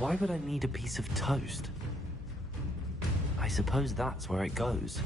Why would I need a piece of toast? I suppose that's where it goes.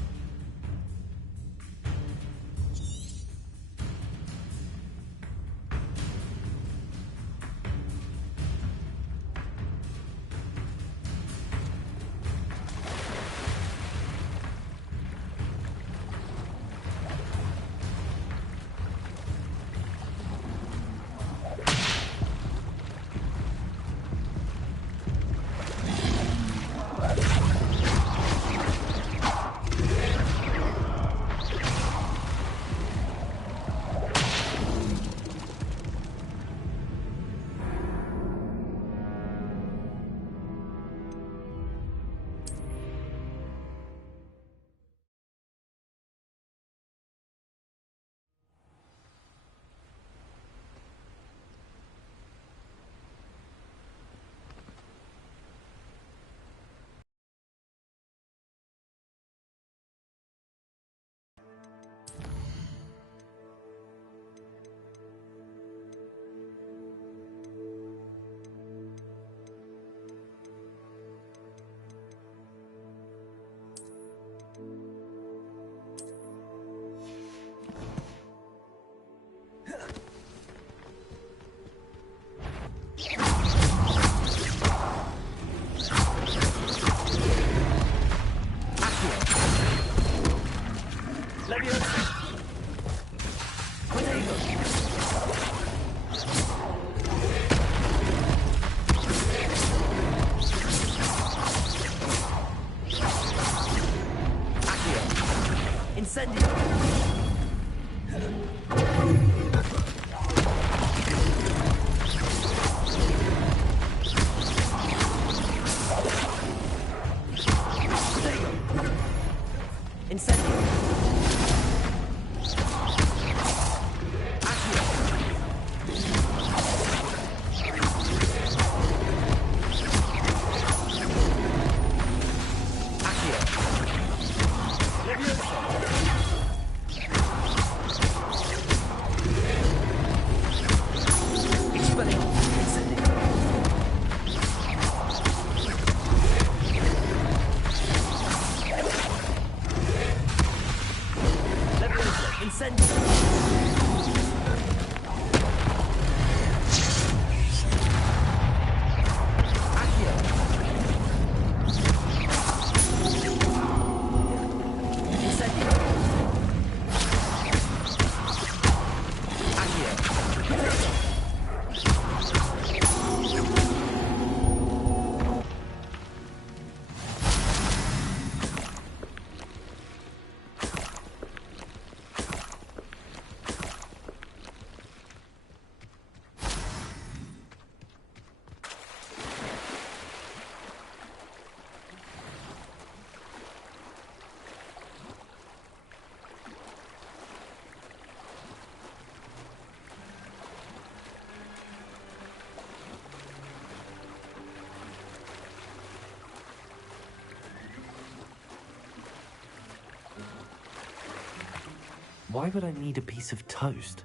Why would I need a piece of toast?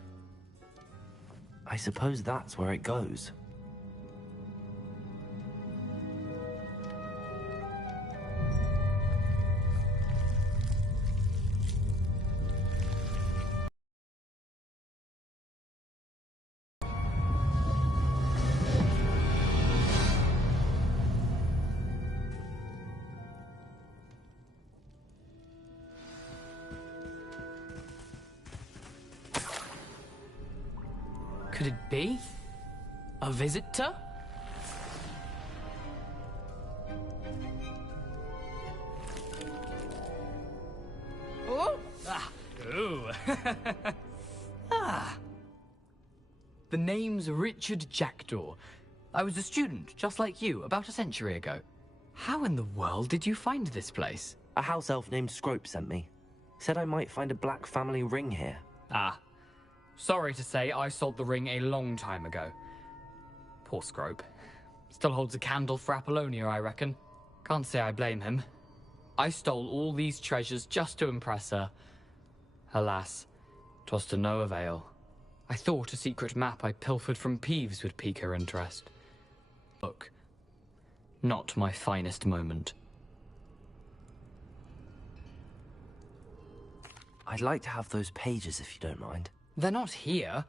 I suppose that's where it goes. Could it be? A visitor? Oh! Ah! Ooh! Ah! The name's Richard Jackdaw. I was a student, just like you, about a century ago. How in the world did you find this place? A house elf named Scrope sent me. Said I might find a black family ring here. Ah. Sorry to say, I sold the ring a long time ago. Poor Scrope. Still holds a candle for Apollonia, I reckon. Can't say I blame him. I stole all these treasures just to impress her. Alas, 'twas to no avail. I thought a secret map I pilfered from Peeves would pique her interest. Look, not my finest moment. I'd like to have those pages if you don't mind. They're not here.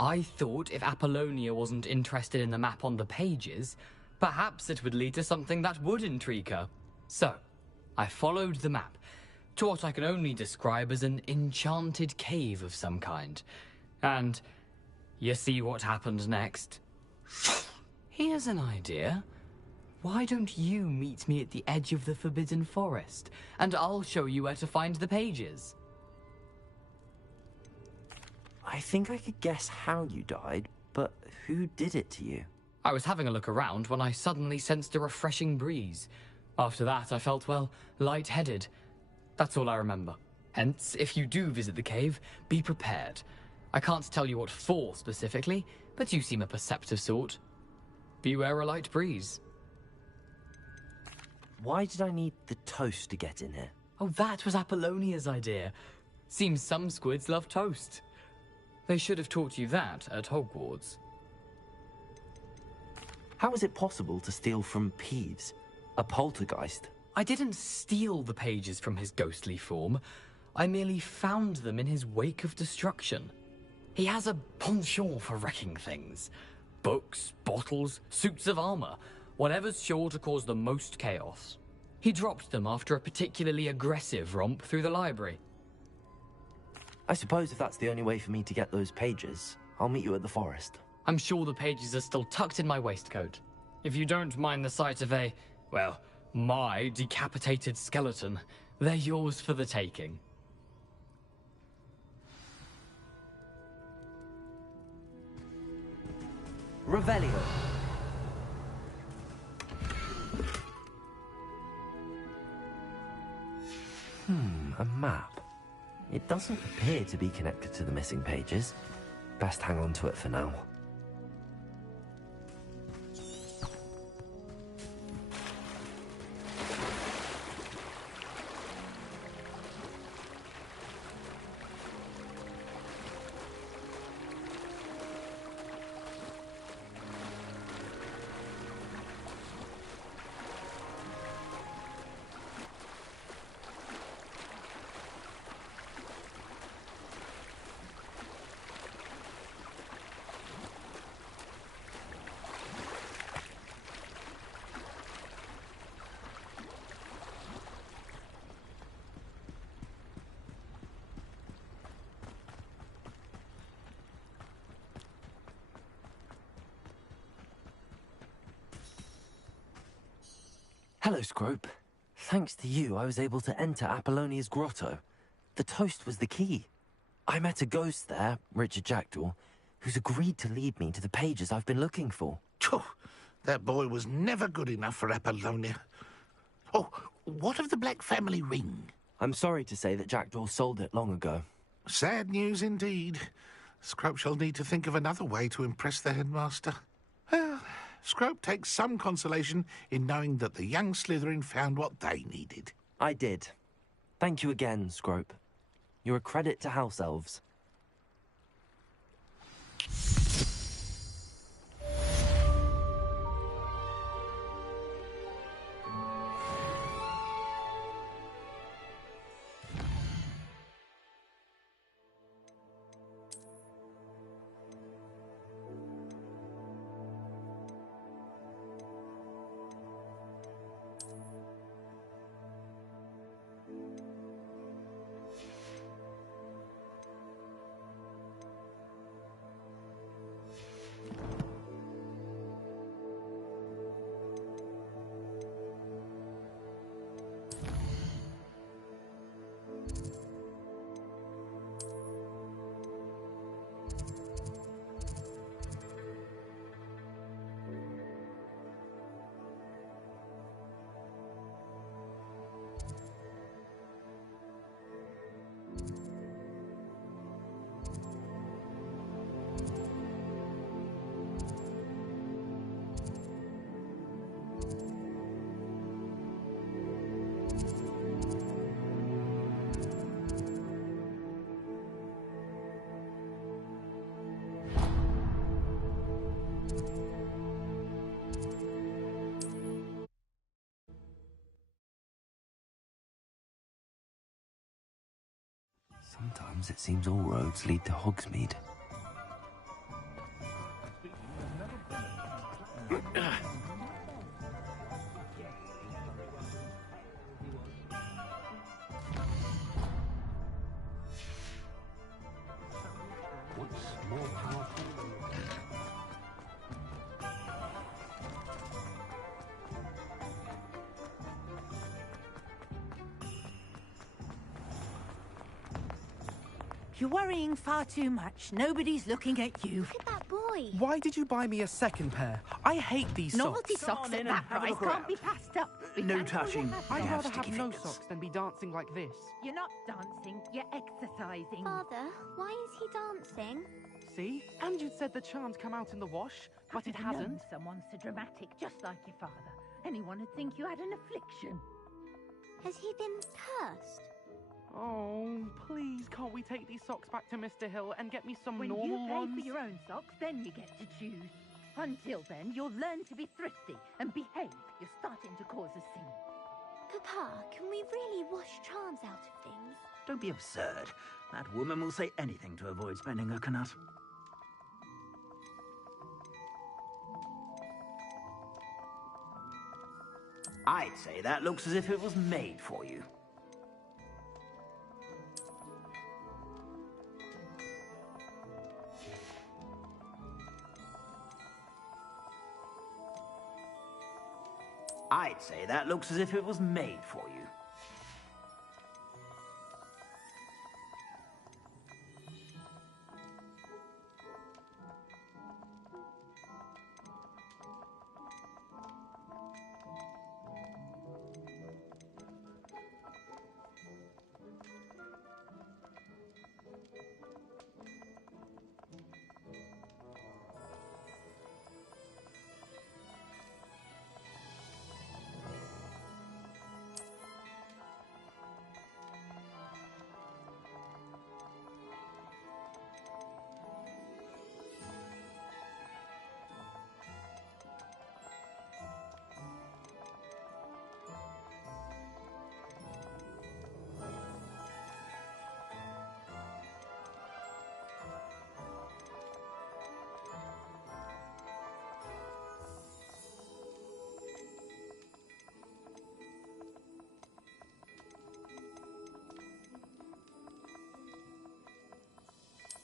I thought if Apollonia wasn't interested in the map on the pages, perhaps it would lead to something that would intrigue her. So, I followed the map to what I can only describe as an enchanted cave of some kind. And you see what happened next? Here's an idea. Why don't you meet me at the edge of the Forbidden Forest, and I'll show you where to find the pages? I think I could guess how you died, but who did it to you? I was having a look around when I suddenly sensed a refreshing breeze. After that, I felt, well, lightheaded. That's all I remember. Hence, if you do visit the cave, be prepared. I can't tell you what for specifically, but you seem a perceptive sort. Beware a light breeze. Why did I need the toast to get in here? Oh, that was Apollonia's idea. Seems some squids love toast. They should have taught you that at Hogwarts. How is it possible to steal from Peeves, a poltergeist? I didn't steal the pages from his ghostly form. I merely found them in his wake of destruction. He has a penchant for wrecking things. Books, bottles, suits of armor, whatever's sure to cause the most chaos. He dropped them after a particularly aggressive romp through the library. I suppose if that's the only way for me to get those pages, I'll meet you at the forest. I'm sure the pages are still tucked in my waistcoat. If you don't mind the sight of a, well, my decapitated skeleton, they're yours for the taking. Revelio. A map. It doesn't appear to be connected to the missing pages. Best hang on to it for now. Hello, Scrope. Thanks to you, I was able to enter Apollonia's grotto. The toast was the key. I met a ghost there, Richard Jackdaw, who's agreed to lead me to the pages I've been looking for. Phew, that boy was never good enough for Apollonia. Oh, what of the Black family ring? I'm sorry to say that Jackdaw sold it long ago. Sad news indeed. Scrope shall need to think of another way to impress the headmaster. Well, Scrope takes some consolation in knowing that the young Slytherin found what they needed. I did. Thank you again, Scrope. You're a credit to house elves. Sometimes it seems all roads lead to Hogsmeade. You're worrying far too much. Nobody's looking at you. Look at that boy. Why did you buy me a second pair? I hate these Novelty socks. socks at that price can't be passed up. No touching. I'd Yeah, rather have sticky no fingers. socks than be dancing like this. You're not dancing, you're exercising. Father, why is he dancing? See? And you'd said the charms come out in the wash, but it I've known hasn't. someone so dramatic, just like your father. Anyone would think you had an affliction. Has he been cursed? Oh, please, can't we take these socks back to Mr. Hill and get me some When normal you pay ones? for your own socks, then you get to choose. Until then, you'll learn to be thrifty and behave. You're starting to cause a scene. Papa, can we really wash charms out of things? Don't be absurd. That woman will say anything to avoid spending her knut. I'd say that looks as if it was made for you. I'd say that looks as if it was made for you.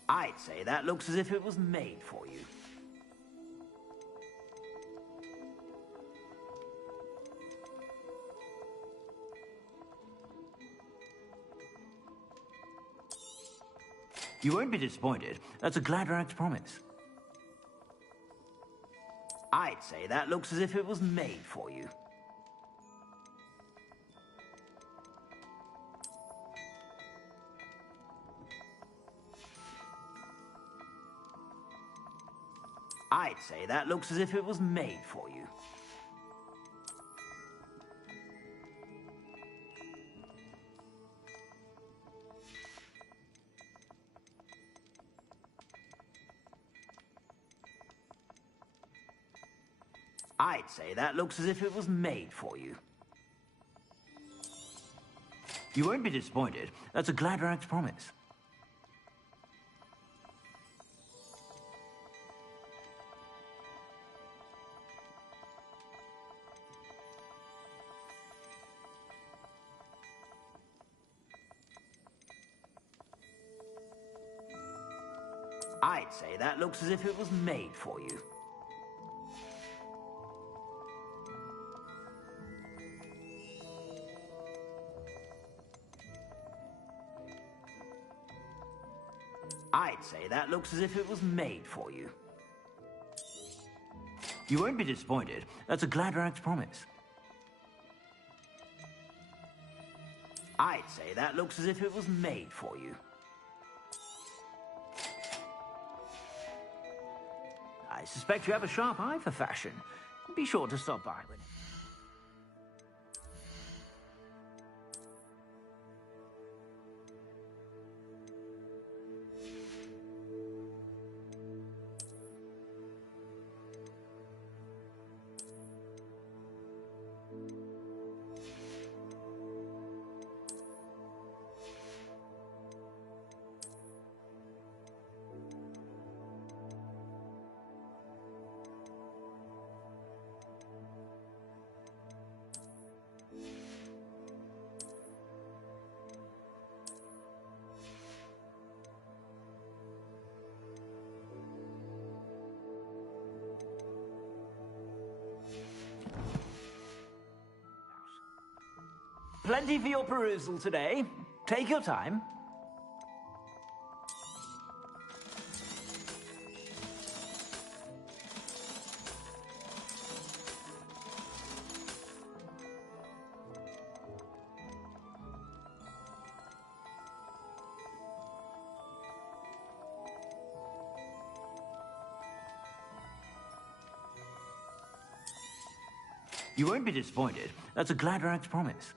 I'd say that looks as if it was made for you. You won't be disappointed. That's a Gladrax promise. I'd say that looks as if it was made for you. I'd say that looks as if it was made for you. I'd say that looks as if it was made for you. You won't be disappointed. That's a Gladrax promise. I'd say that looks as if it was made for you. I'd say that looks as if it was made for you. You won't be disappointed. That's a Gladrax promise. I'd say that looks as if it was made for you. I suspect you have a sharp eye for fashion. Be sure to stop by when... Plenty for your perusal today. Take your time. You won't be disappointed. That's a Gladrax promise.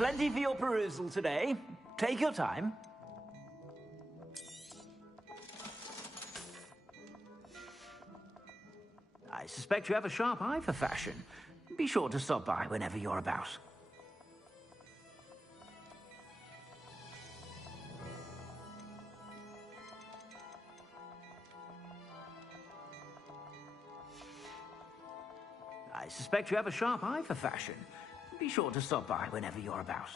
Plenty for your perusal today. Take your time. I suspect you have a sharp eye for fashion. Be sure to stop by whenever you're about. I suspect you have a sharp eye for fashion. Be sure to stop by whenever you're about.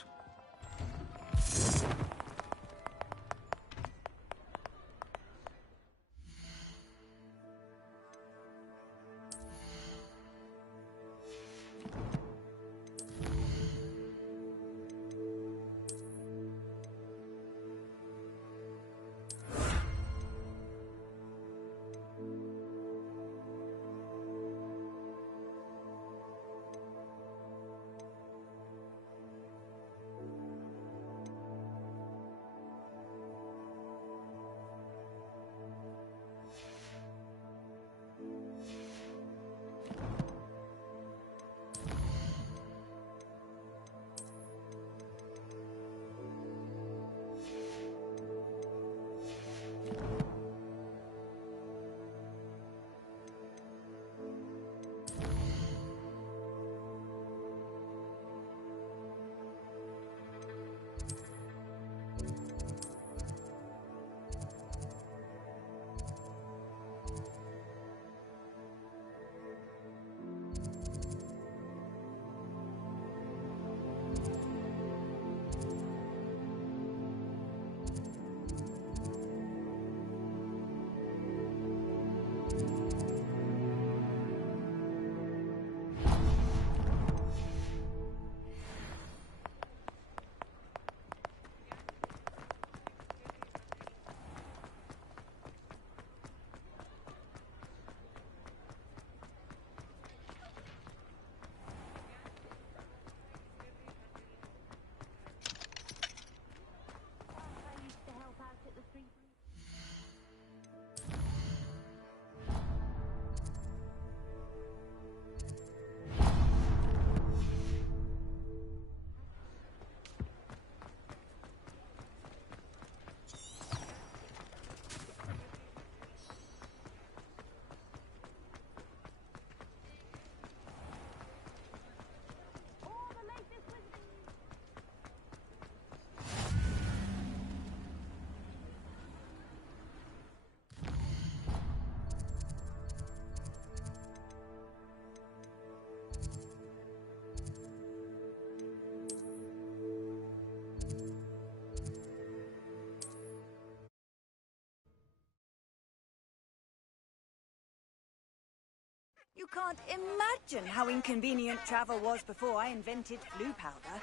You can't imagine how inconvenient travel was before I invented flu powder.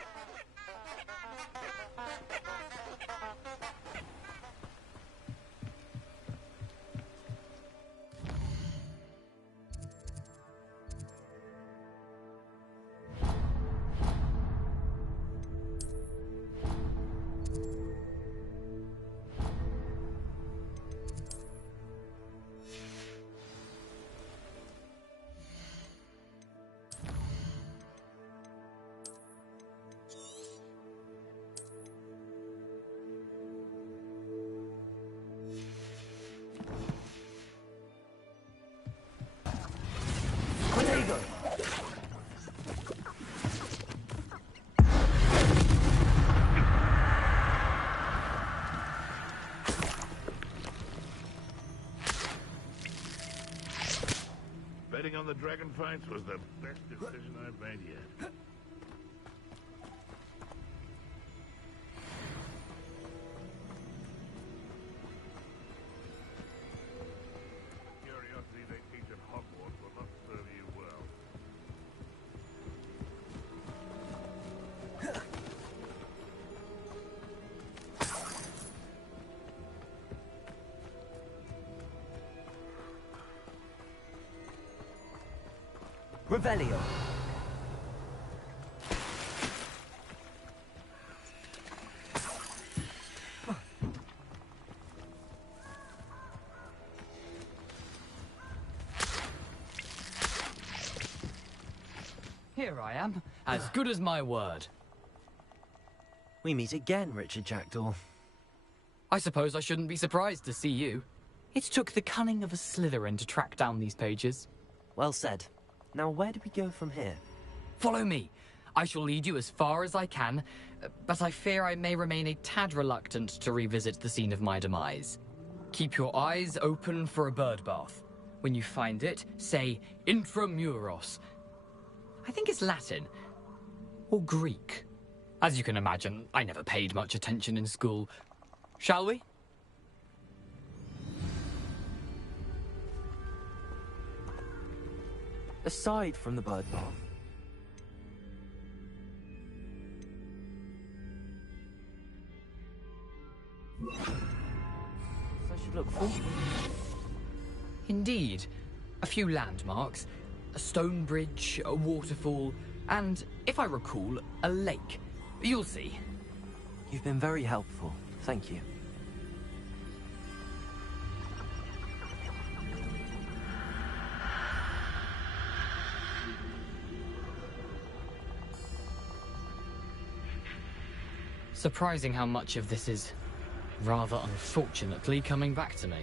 Betting on the dragon fights was the best decision I've made yet. Curiosity they teach at Hogwarts will not serve you well. Revelio. Here I am, as good as my word. We meet again, Richard Jackdaw. I suppose I shouldn't be surprised to see you. It took the cunning of a Slytherin to track down these pages. Well said. Now where do we go from here? Follow me. I shall lead you as far as I can, but I fear I may remain a tad reluctant to revisit the scene of my demise. Keep your eyes open for a bird bath. When you find it, say intramuros. I think it's Latin. Or Greek. As you can imagine, I never paid much attention in school. Shall we? Aside from the bird bath. So I should look for. Indeed. A few landmarks. A stone bridge, a waterfall, and, if I recall, a lake. You'll see. You've been very helpful. Thank you. Surprising how much of this is, rather unfortunately, coming back to me.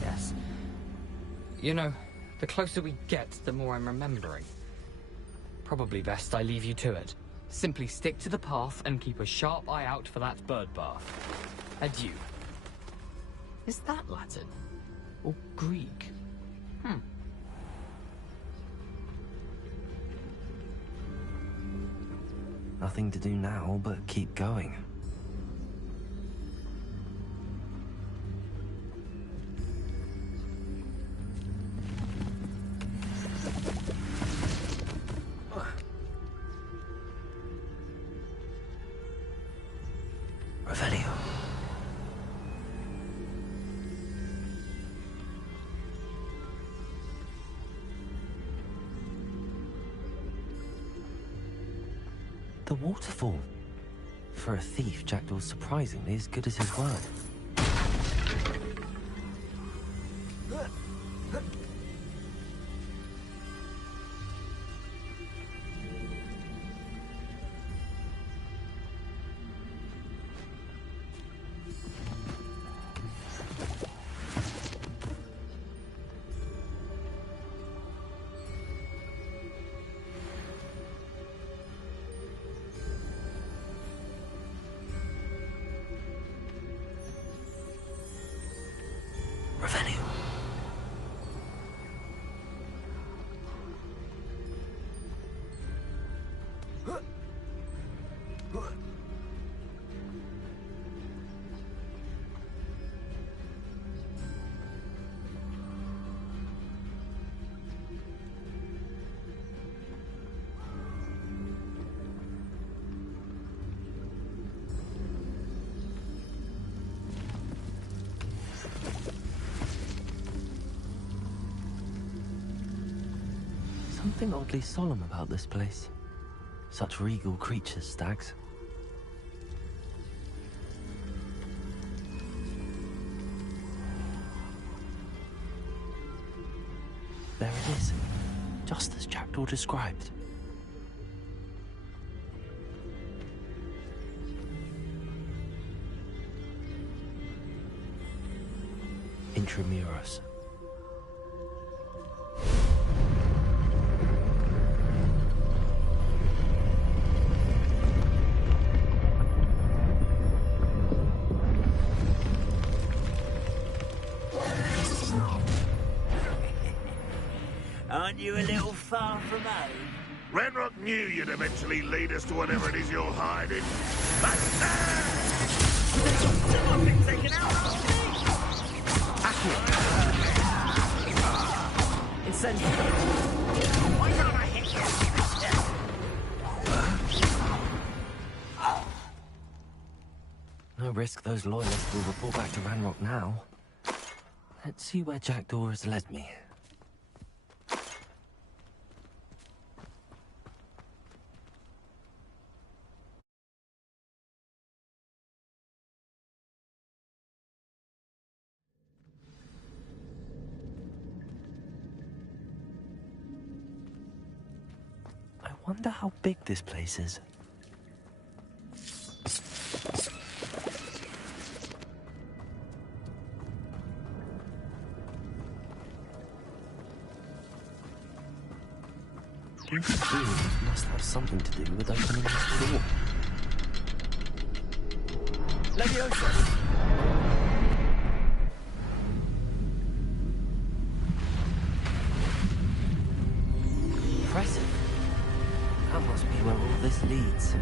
Yes. You know, the closer we get, the more I'm remembering. Probably best I leave you to it. Simply stick to the path and keep a sharp eye out for that bird bath. Adieu. Is that Latin? Or Greek? Nothing to do now but keep going. Revelio. The waterfall. For a thief, Jackdaw's surprisingly as good as his word. Revelio. something oddly solemn about this place. Such regal creatures, stags. There it is, just as Jackdaw described. Intramuros. Aren't you a little far from home? Renrock knew you'd eventually lead us to whatever it is you're hiding. Someone's been taken out last week! Incentive. Why can't I hit you? No risk those loyalists will report back to Ranrock now. Let's see where Jackdaw has led me. I wonder how big this place is. These beings must have something to do with opening this door. Leviosa! Impressive. That must be where all this leads.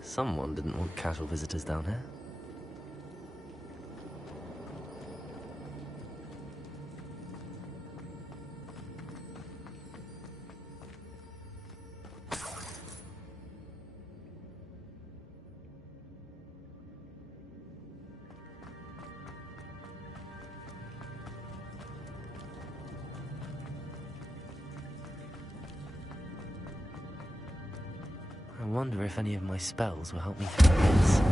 Someone didn't want casual visitors down here. I wonder if any of my spells will help me through this.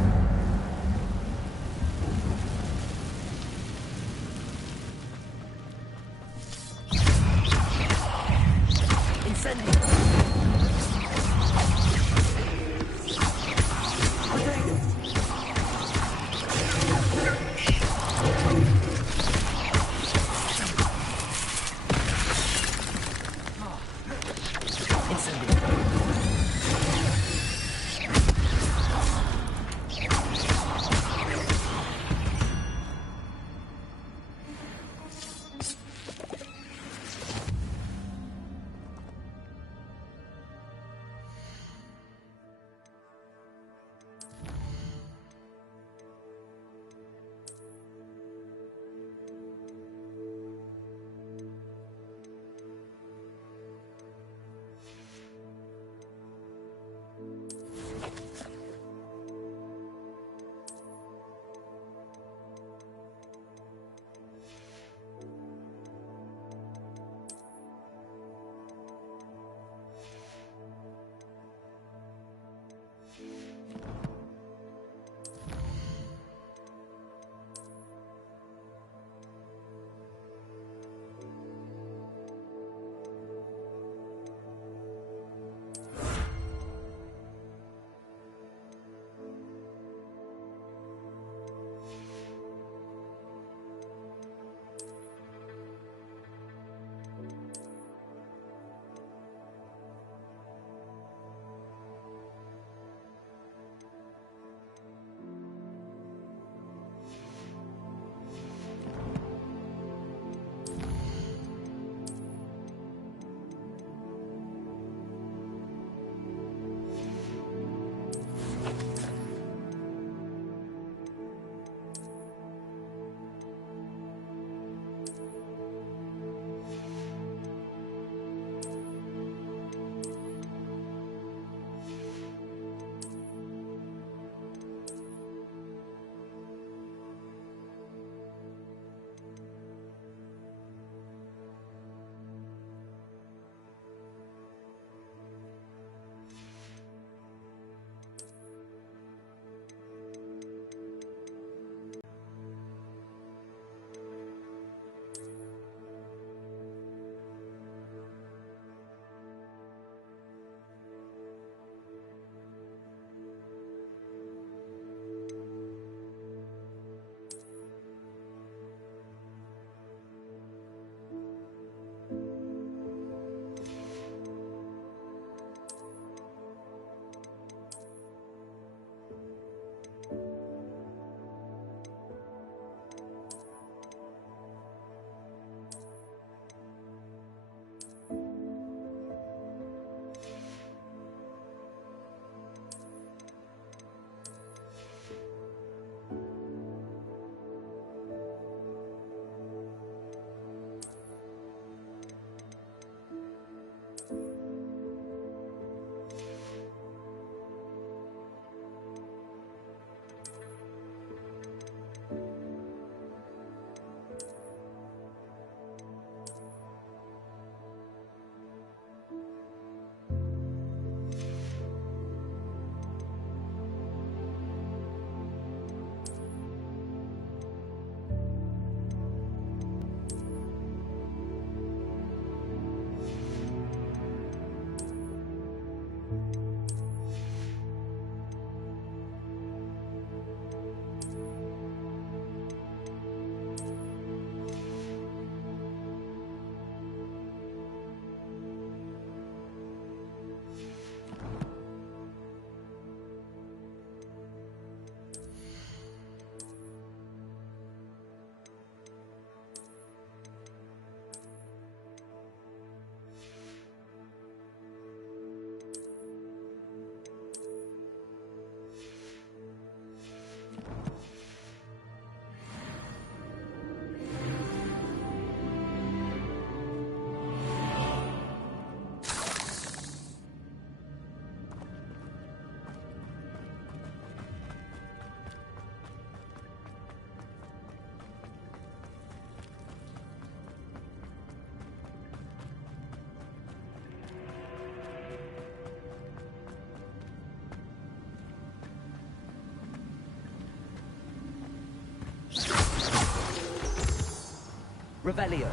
Revelio.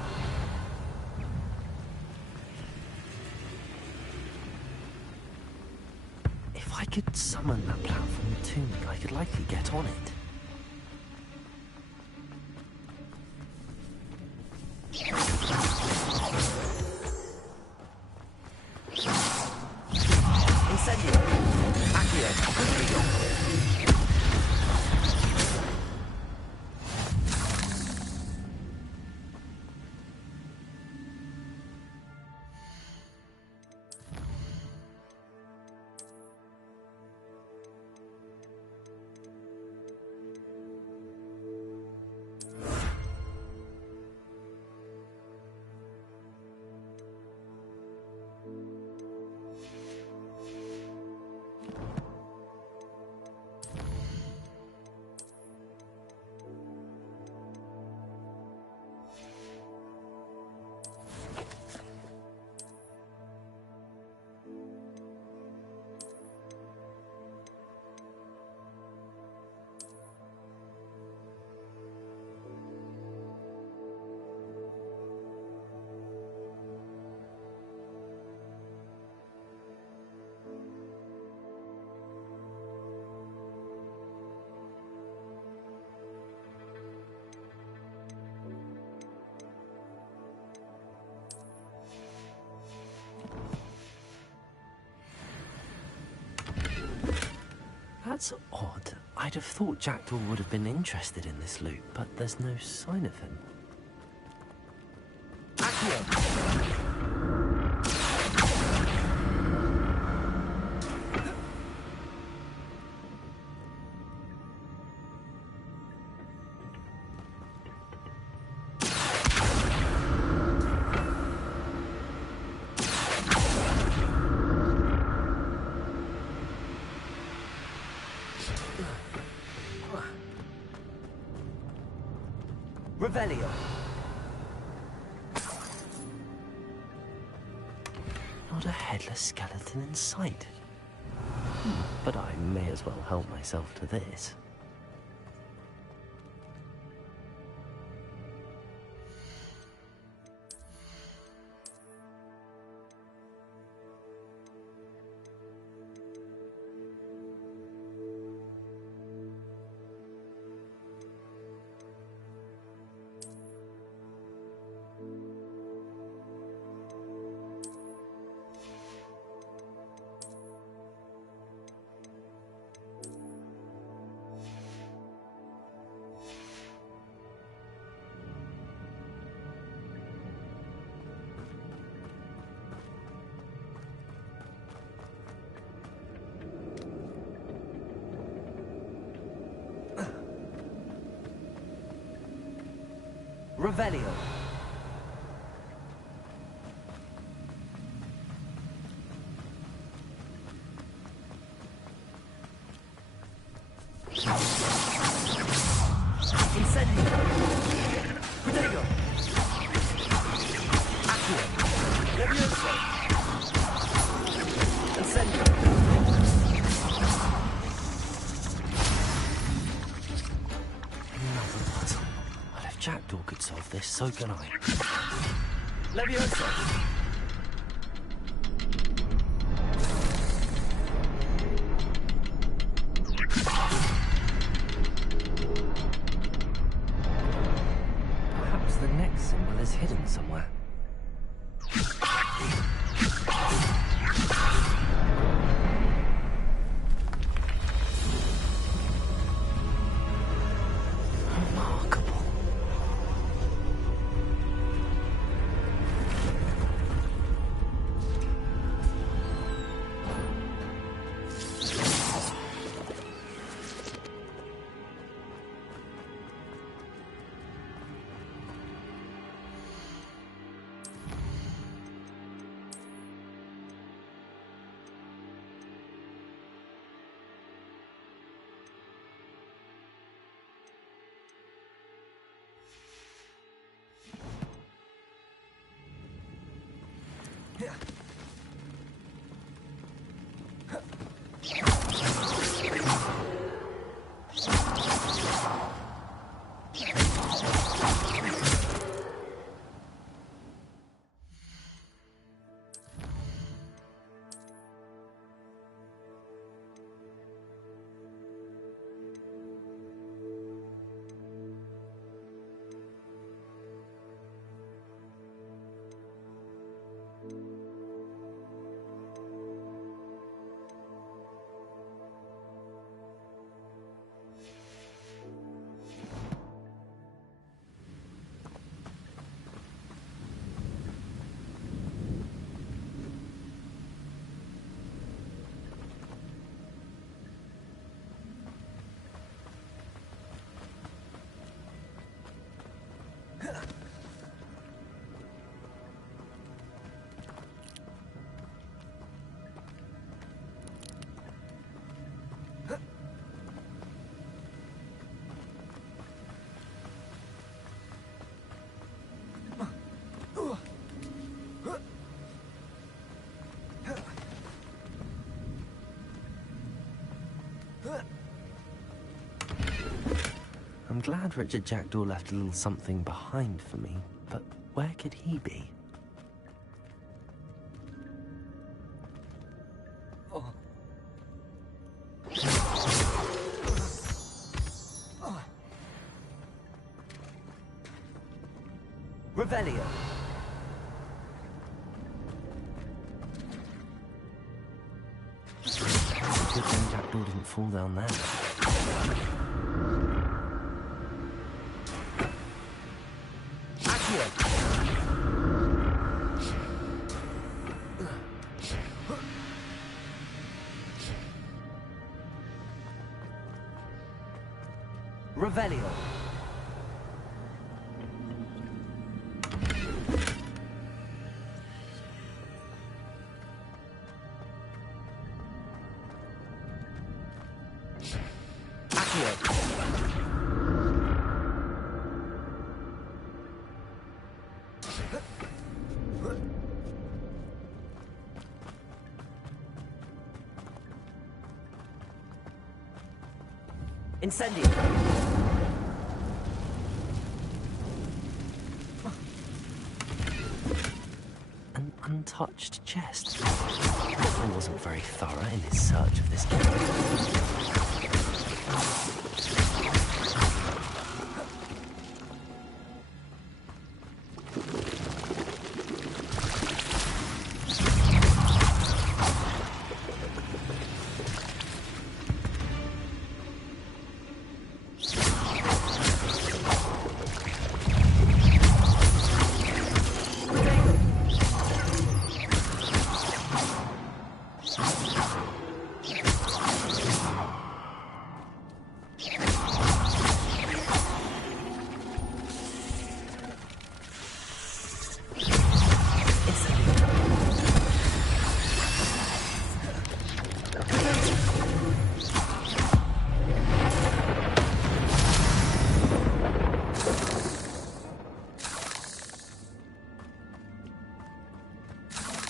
If I could summon that platform to me, I could likely get on it. Incendio! Accio! That's odd. I'd have thought Jackdaw would have been interested in this loot, but there's no sign of him. Accio! Revelio. Not a headless skeleton in sight. But I may as well help myself to this. Revelio. Incendio. Protego. Accio. Levioso. Incendio. Another puzzle. Well, if Jackdaw could solve this, so can I. Levioso. Perhaps the next symbol is hidden somewhere. Remarkable. I'm glad Richard Jackdaw left a little something behind for me, but where could he be? Revelio. Good thing Jackdaw didn't fall down there. Accio. Revelio. Incendio. An untouched chest. He wasn't very thorough in his search of this cave.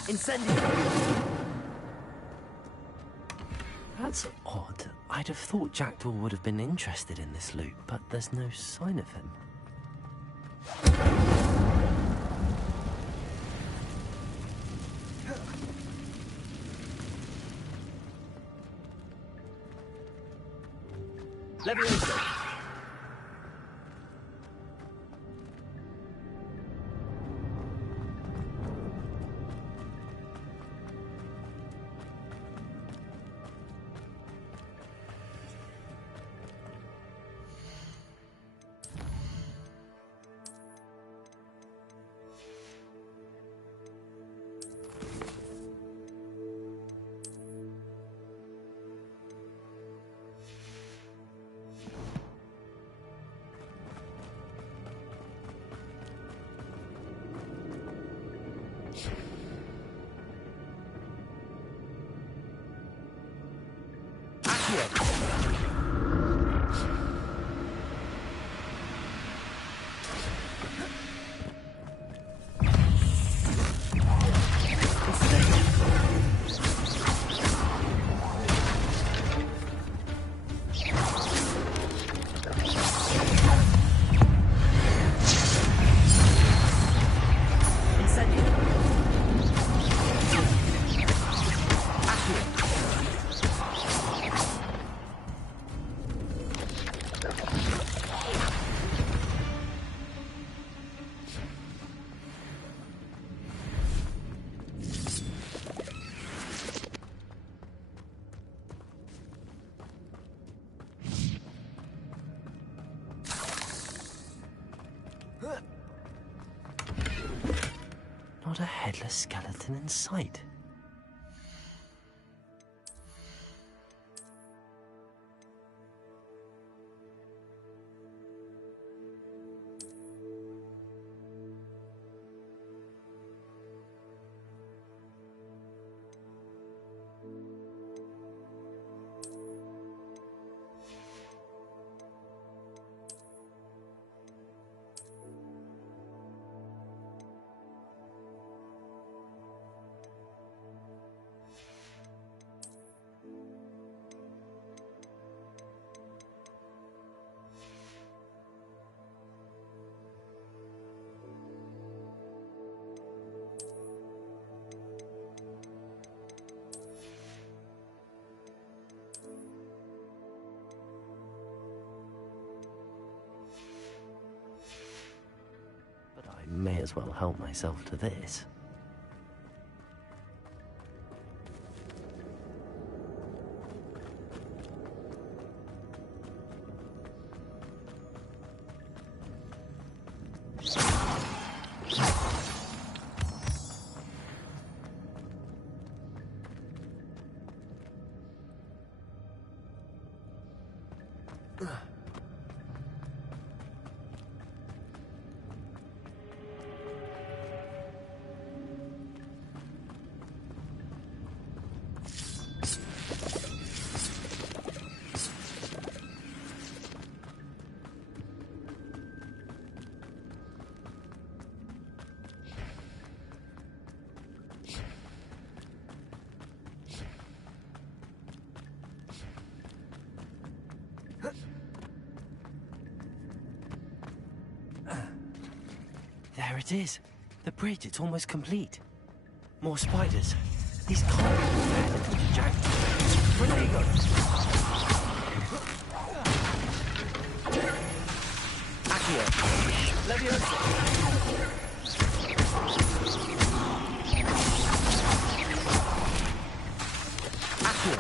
Incendio. That's odd. I'd have thought Jackdaw would have been interested in this loot, but there's no sign of him. Levioso. Not a headless skeleton in sight. may as well help myself to this. There it is. The bridge, it's almost complete. More spiders. These can't be prepared until Jack. Where do they go? Accio. Leviosa. Accio.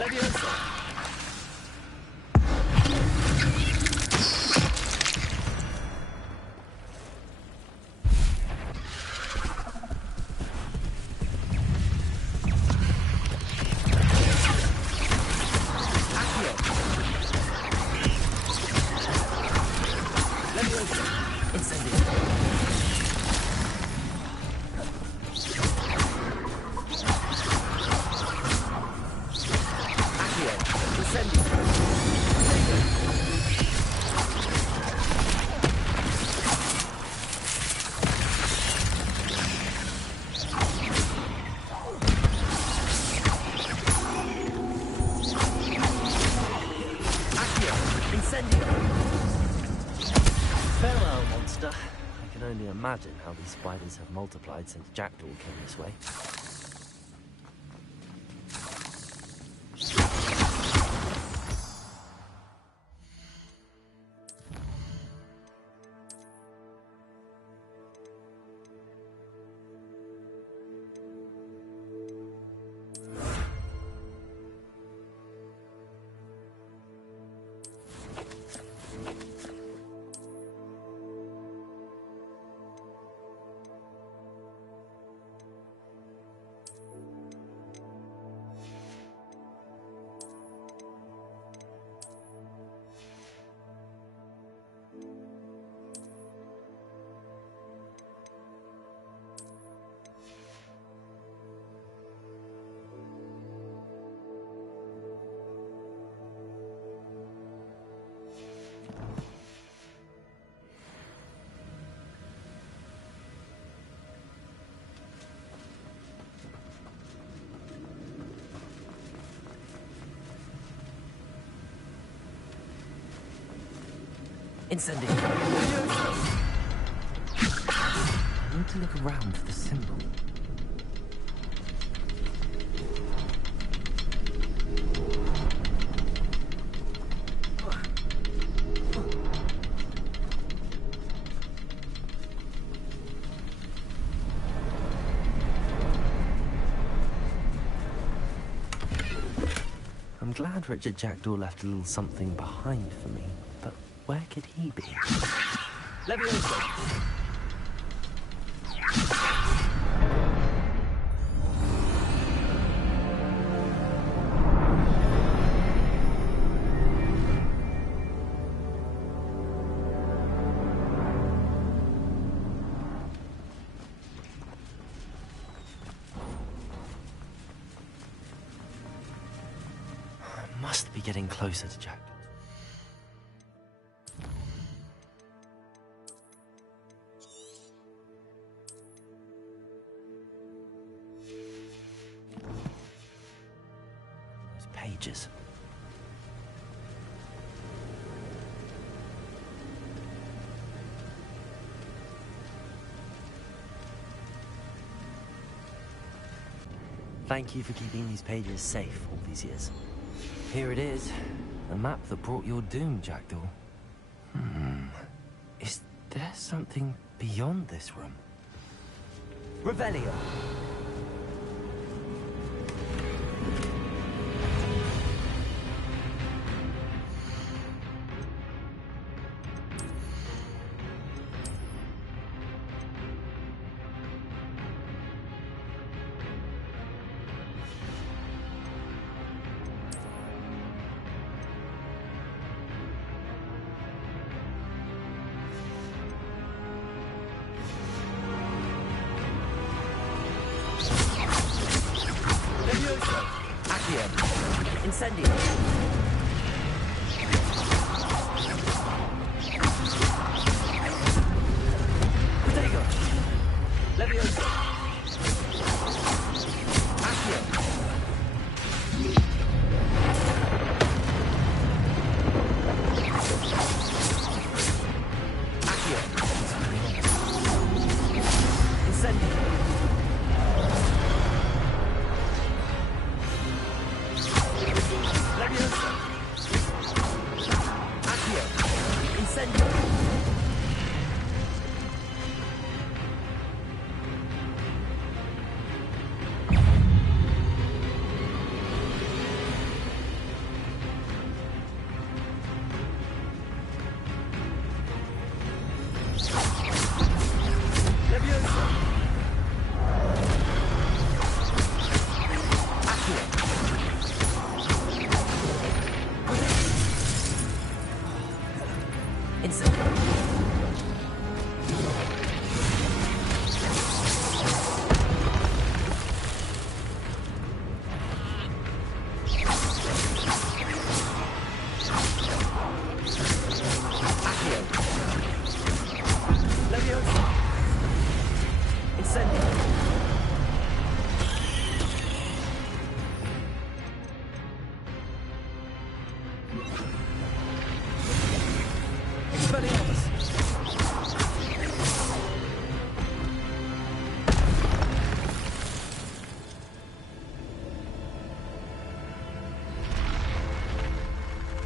Leviosa. Farewell, monster. I can only imagine how these spiders have multiplied since Jackdaw came this way. Incendio. I need to look around for the symbol. I'm glad Richard Jackdaw left a little something behind for me, but where could he be? Leviosa! I must be getting closer to Jack. Those pages. Thank you for keeping these pages safe all these years. Here it is. The map that brought your doom, Jackdaw. Is there something beyond this room? Revelio! Incendio. Protego. Levioso. Accio. Accio. Incendio.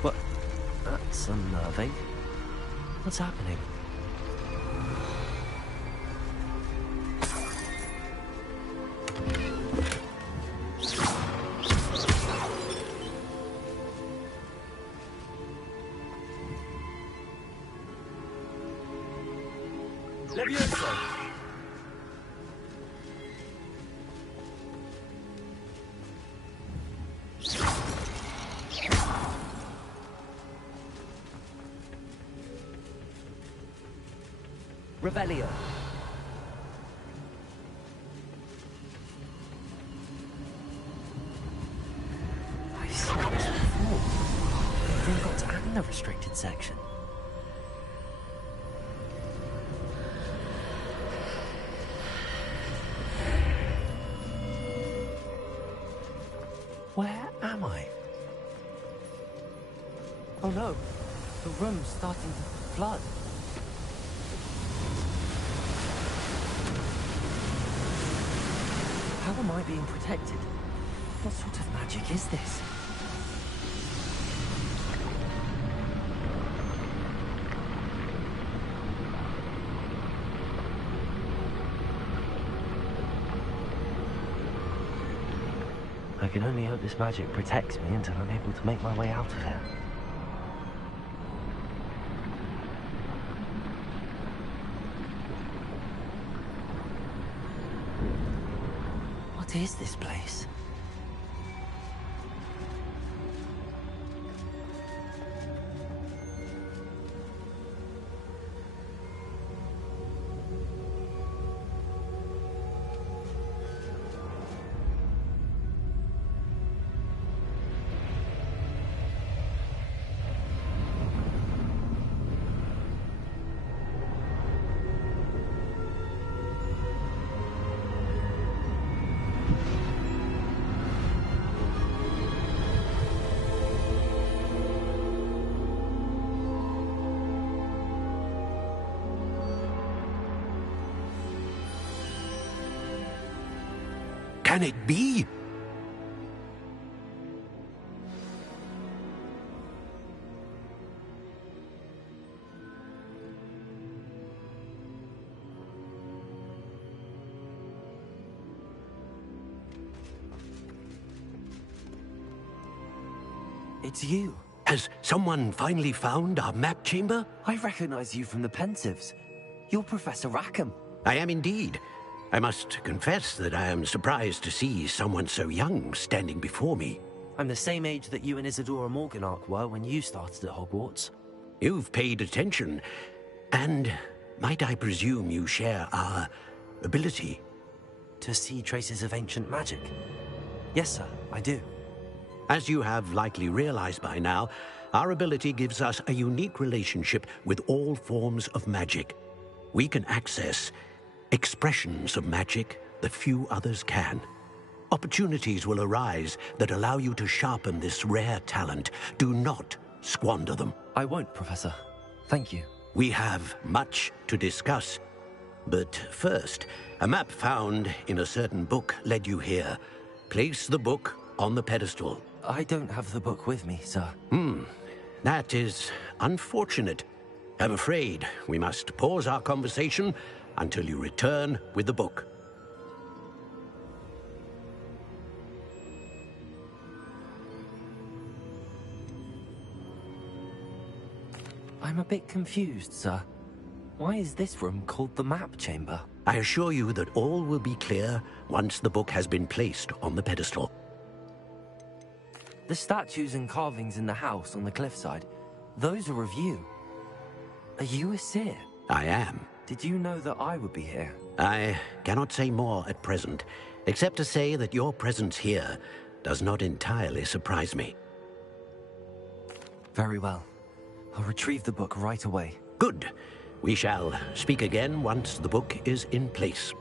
What? That's unnerving. What's happening? Levioso! Revelio. I've seen this before. Gringotts and the restricted section. Where am I? Oh no, the room's starting to flood. How am I being protected? What sort of magic is this? I can only hope this magic protects me until I'm able to make my way out of here. What is this place? Can it be? It's you. Has someone finally found our map chamber? I recognize you from the Pensives. You're Professor Rackham. I am indeed. I must confess that I am surprised to see someone so young standing before me. I'm the same age that you and Isadora Morganach were when you started at Hogwarts. You've paid attention, and might I presume you share our ability? To see traces of ancient magic? Yes, sir, I do. As you have likely realized by now, our ability gives us a unique relationship with all forms of magic. We can access expressions of magic that few others can. Opportunities will arise that allow you to sharpen this rare talent. Do not squander them. I won't, Professor. Thank you. We have much to discuss. But first, a map found in a certain book led you here. Place the book on the pedestal. I don't have the book with me, sir. That is unfortunate. I'm afraid we must pause our conversation until you return with the book. I'm a bit confused, sir. Why is this room called the map chamber? I assure you that all will be clear once the book has been placed on the pedestal. The statues and carvings in the house on the cliffside, those are of you. Are you a seer? I am. Did you know that I would be here? I cannot say more at present, except to say that your presence here does not entirely surprise me. Very well. I'll retrieve the book right away. Good. We shall speak again once the book is in place.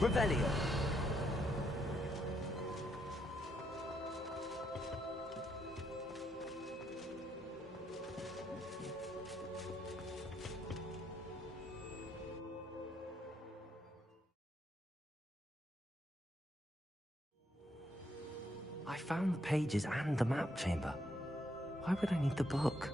Revelio. I found the pages and the map chamber. Why would I need the book?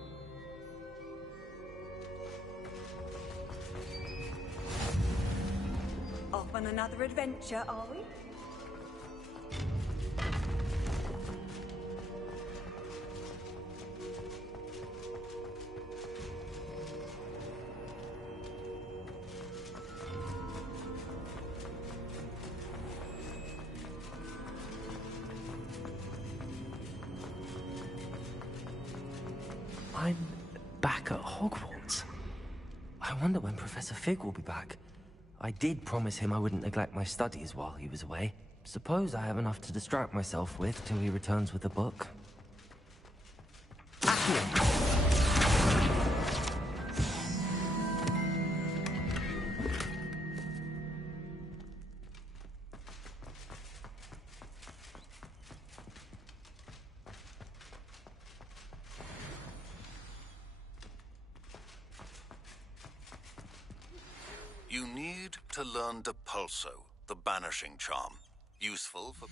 Off on another adventure, are we? I'm back at Hogwarts. I wonder when Professor Fig will be back. I did promise him I wouldn't neglect my studies while he was away. Suppose I have enough to distract myself with till he returns with a book. Accio! You need to learn Depulso, the banishing charm. Useful for...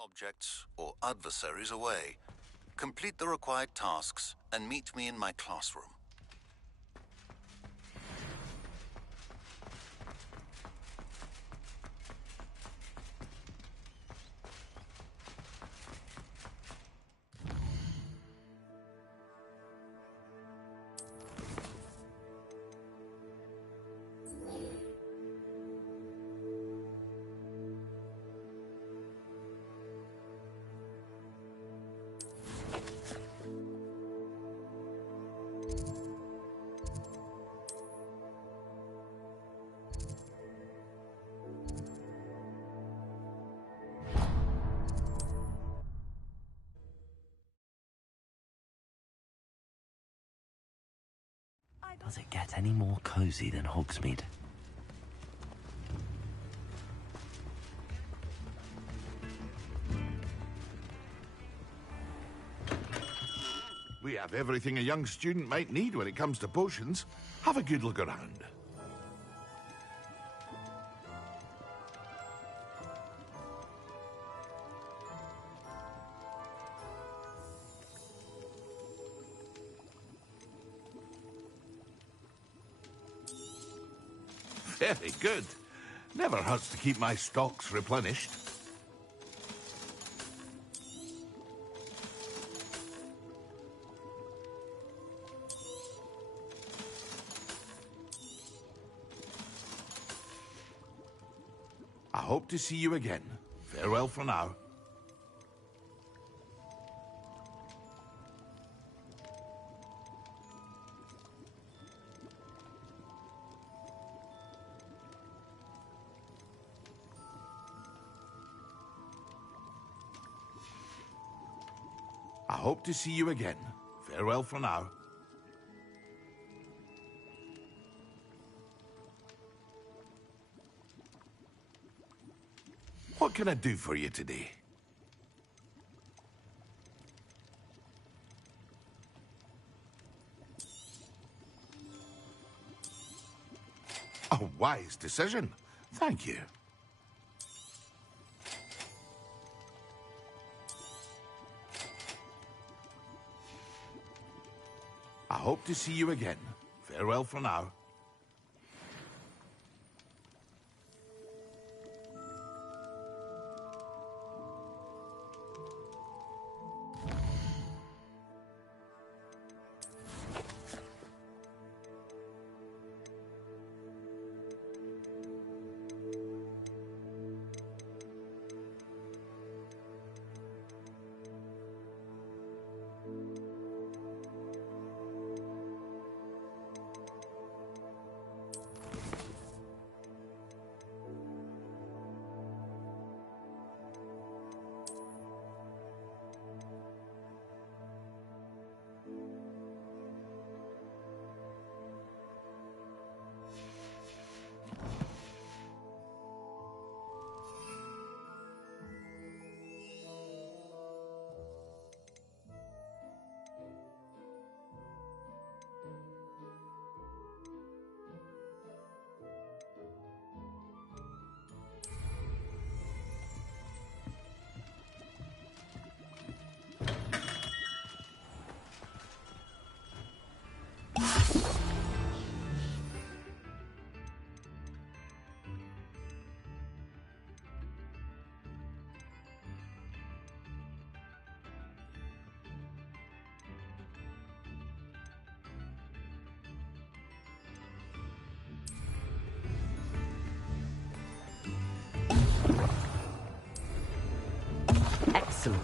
Objects or adversaries away. Complete the required tasks and meet me in my classroom. Does it get any more cozy than Hogsmeade? We have everything a young student might need when it comes to potions. Have a good look around. Very good. Never hurts to keep my stocks replenished. I hope to see you again. Farewell for now. I hope to see you again. Farewell for now. What can I do for you today? A wise decision. Thank you. I hope to see you again. Farewell for now. Excellent.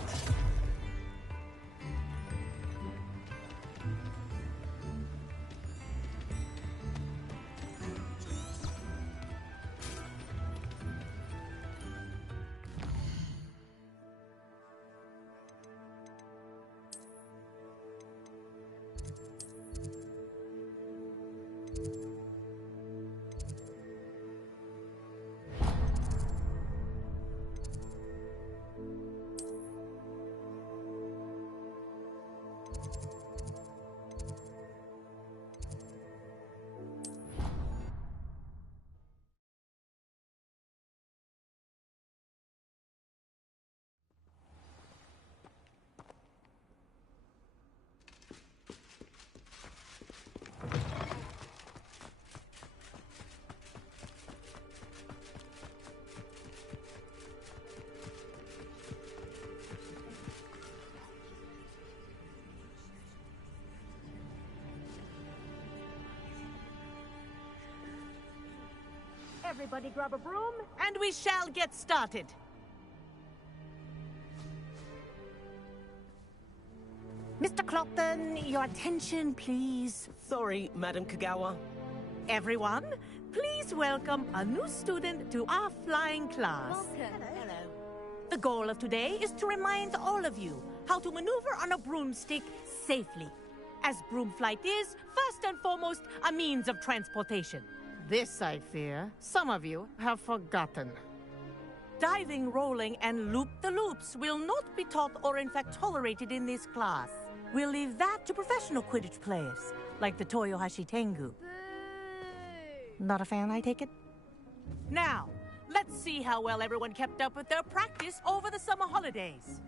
Everybody grab a broom, and we shall get started. Mr. Clopton, your attention, please. Sorry, Madam Kagawa. Everyone, please welcome a new student to our flying class. Welcome. Hello. The goal of today is to remind all of you how to maneuver on a broomstick safely, as broom flight is, first and foremost, a means of transportation. This, I fear, some of you have forgotten. Diving, rolling, and loop-the-loops will not be taught or in fact tolerated in this class. We'll leave that to professional Quidditch players, like the Toyohashi Tengu. Not a fan, I take it? Now, let's see how well everyone kept up with their practice over the summer holidays.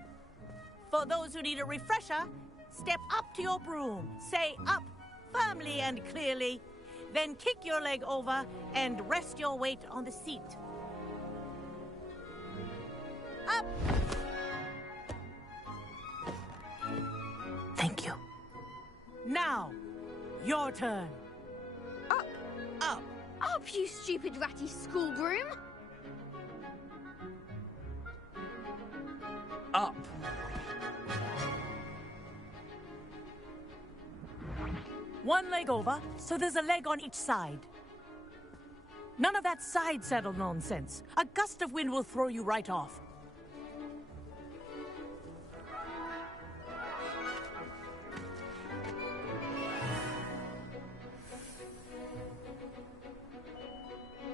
For those who need a refresher, step up to your broom, say up firmly and clearly, then kick your leg over and rest your weight on the seat. Up! Thank you. Now, your turn. Up! Up! Up, you stupid ratty school broom! Up! One leg over, so there's a leg on each side. None of that side saddle nonsense. A gust of wind will throw you right off.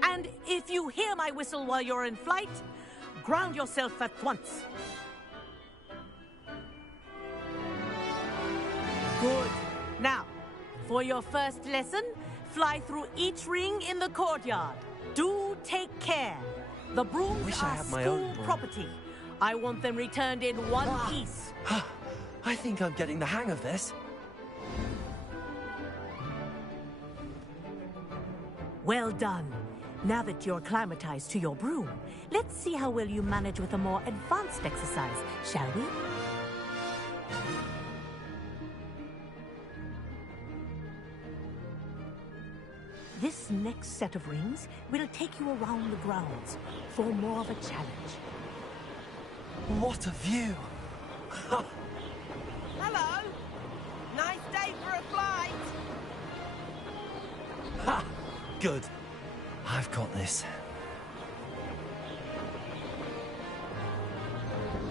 And if you hear my whistle while you're in flight, ground yourself at once. Good. Now, for your first lesson, fly through each ring in the courtyard. Do take care. The brooms are school property. I want them returned in one piece. I think I'm getting the hang of this. Well done. Now that you're acclimatized to your broom, let's see how well you manage with a more advanced exercise, shall we? This next set of rings will take you around the grounds for more of a challenge. What a view! Hello! Nice day for a flight! Ha! Good. I've got this.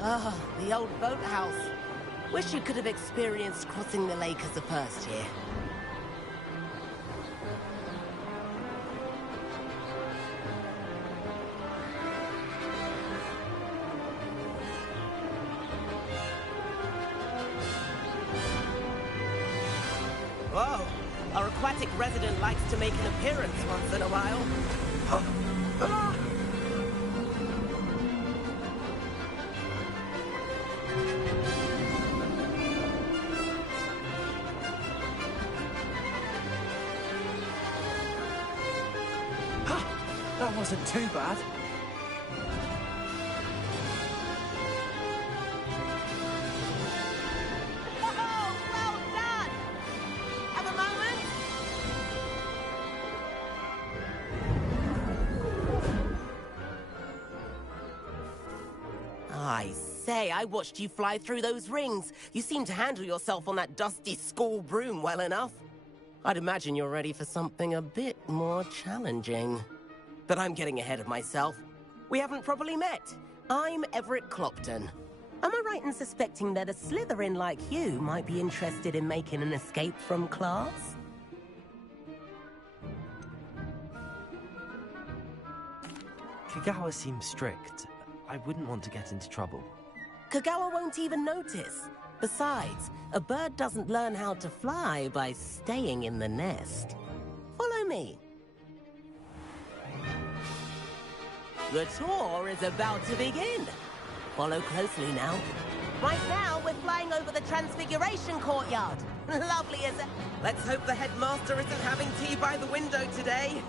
Ah, the old boathouse. Wish you could have experienced crossing the lake as a first year. Whoa! Our aquatic resident likes to make an appearance once in a while. That wasn't too bad. I say, I watched you fly through those rings. You seem to handle yourself on that dusty school broom well enough. I'd imagine you're ready for something a bit more challenging. But I'm getting ahead of myself. We haven't properly met. I'm Everett Clopton. Am I right in suspecting that a Slytherin like you might be interested in making an escape from class? Kagawa seems strict. I wouldn't want to get into trouble. Kagawa won't even notice. Besides, a bird doesn't learn how to fly by staying in the nest. Follow me. The tour is about to begin. Follow closely now. Right now, we're flying over the Transfiguration Courtyard. Lovely, is it? Let's hope the headmaster isn't having tea by the window today.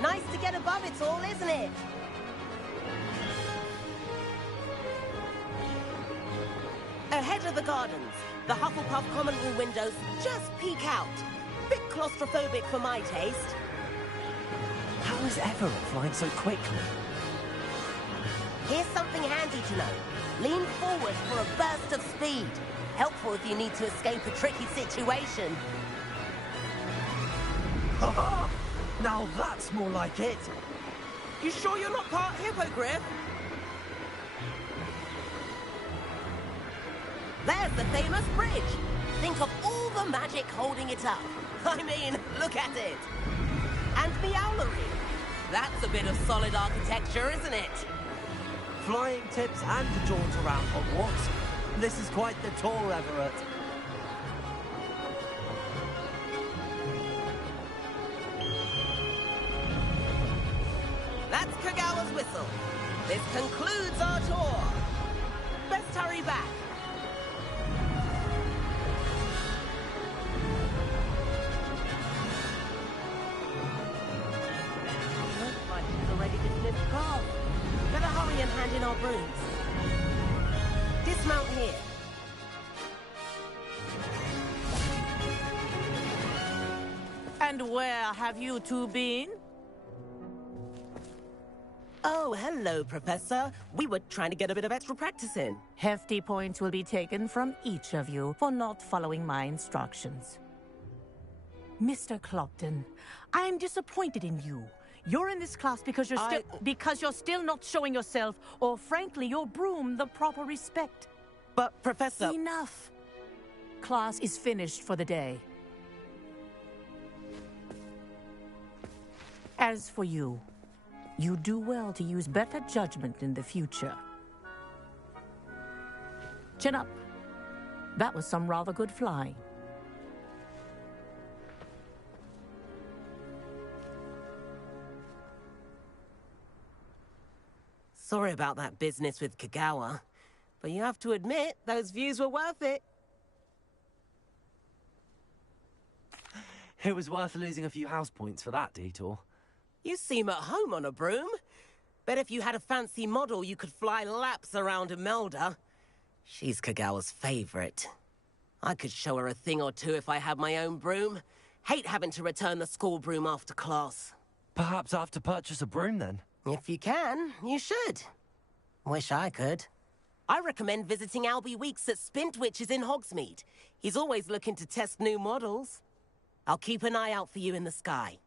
Nice to get above it all, isn't it? Ahead of the gardens, the Hufflepuff common room windows just peek out. Bit claustrophobic for my taste. How is Everett flying so quickly? Here's something handy to know. Lean forward for a burst of speed. Helpful if you need to escape a tricky situation. Now that's more like it. You sure you're not part hippogriff? There's the famous bridge. Think of all the magic holding it up. I mean, look at it. And Meowlery. That's a bit of solid architecture, isn't it? Flying tips and a jaunt around Hogwarts. This is quite the tour, Everett. That's Kagawa's whistle. This concludes our tour. Best hurry back. Looks like she's already dismissed cars. Better hurry and hand in our brooms. Dismount here. And where have you two been? Oh, hello, Professor. We were trying to get a bit of extra practice in. Hefty points will be taken from each of you for not following my instructions. Mr. Clopton, I am disappointed in you. You're in this class because you're still not showing yourself, or frankly, your broom, the proper respect. But, Professor... Enough. Class is finished for the day. As for you, you do well to use better judgment in the future. Chin up. That was some rather good flying. Sorry about that business with Kagawa, but you have to admit, those views were worth it. It was worth losing a few house points for that detour. You seem at home on a broom. Bet if you had a fancy model, you could fly laps around Imelda. She's Kagawa's favorite. I could show her a thing or two if I had my own broom. Hate having to return the school broom after class. Perhaps I have to purchase a broom then? If you can, you should. Wish I could. I recommend visiting Albie Weeks at Spintwitches in Hogsmeade. He's always looking to test new models. I'll keep an eye out for you in the sky.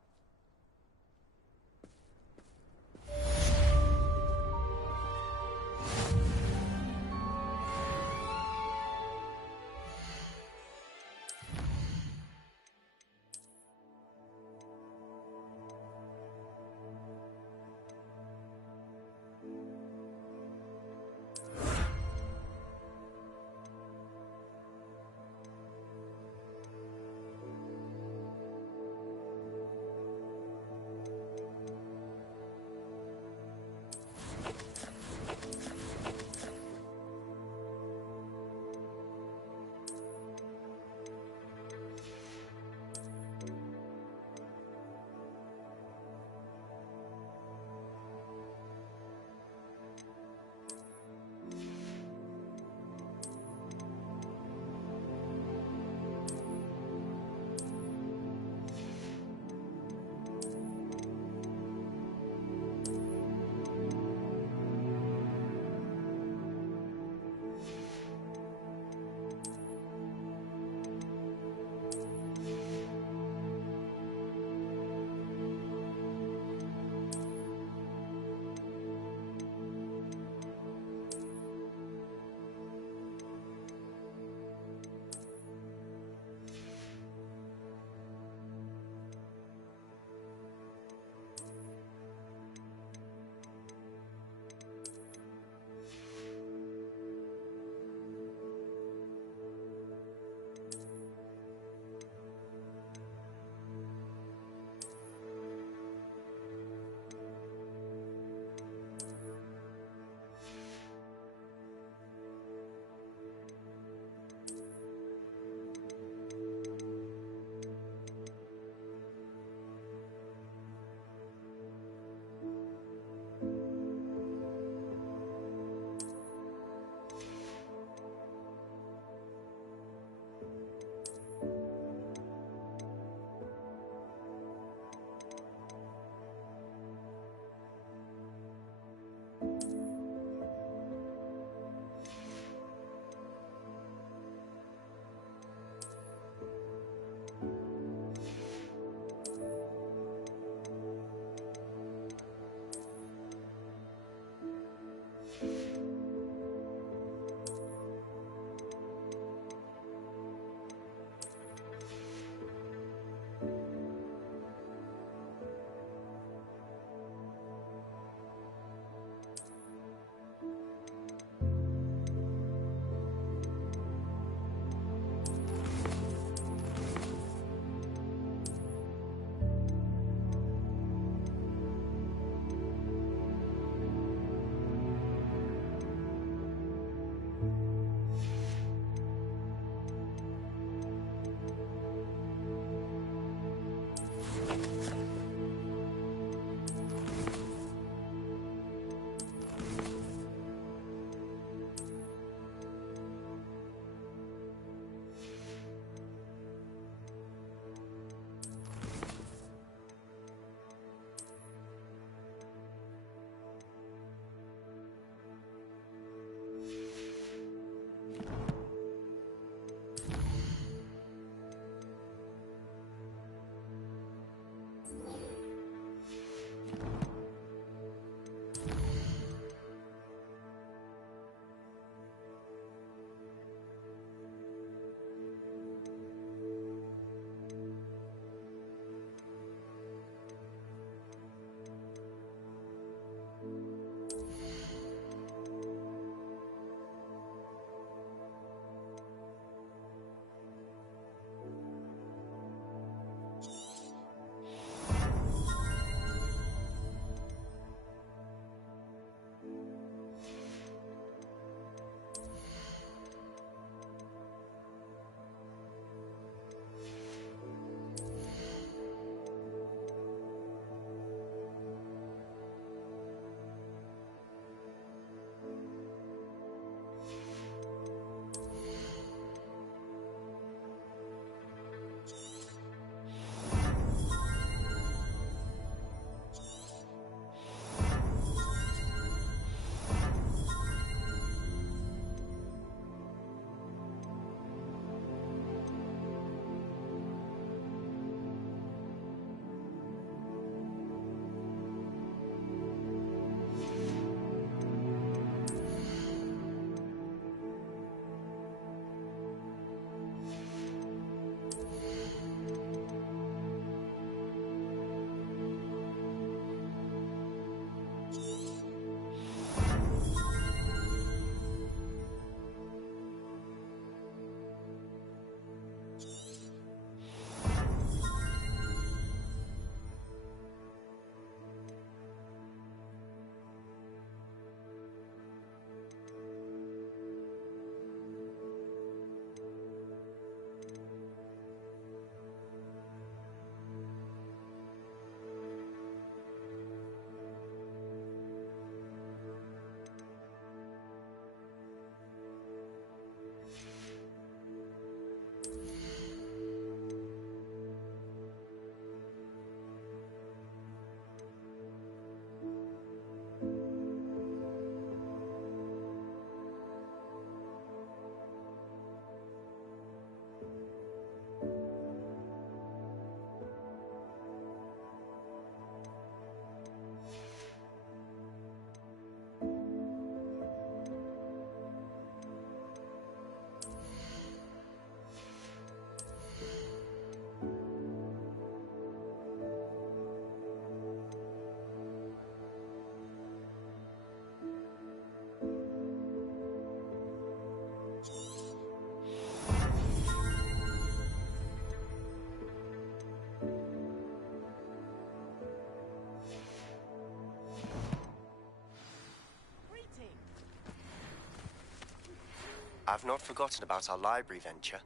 I've not forgotten about our library venture.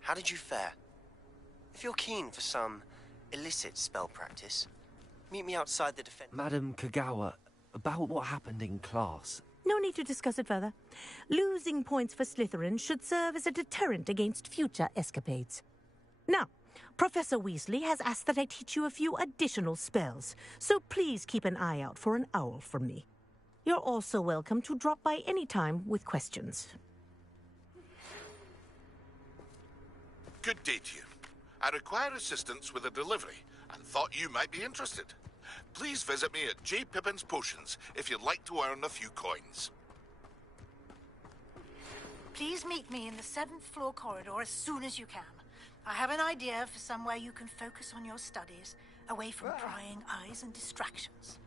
How did you fare? If you're keen for some illicit spell practice, meet me outside the defense. Madam Kagawa, about what happened in class. No need to discuss it further. Losing points for Slytherin should serve as a deterrent against future escapades. Now, Professor Weasley has asked that I teach you a few additional spells, so please keep an eye out for an owl from me. You're also welcome to drop by any time with questions. Good day to you. I require assistance with a delivery and thought you might be interested. Please visit me at J. Pippin's Potions if you'd like to earn a few coins. Please meet me in the 7th floor corridor as soon as you can. I have an idea for somewhere you can focus on your studies, away from prying eyes and distractions.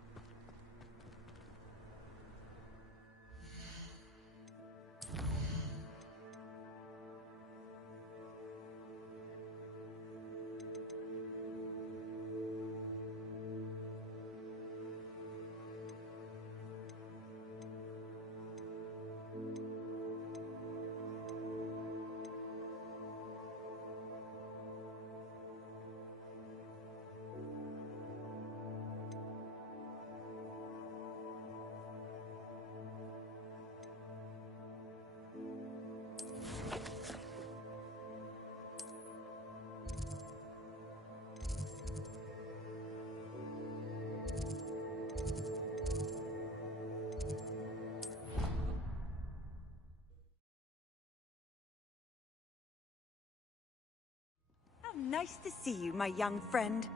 How nice to see you, my young friend.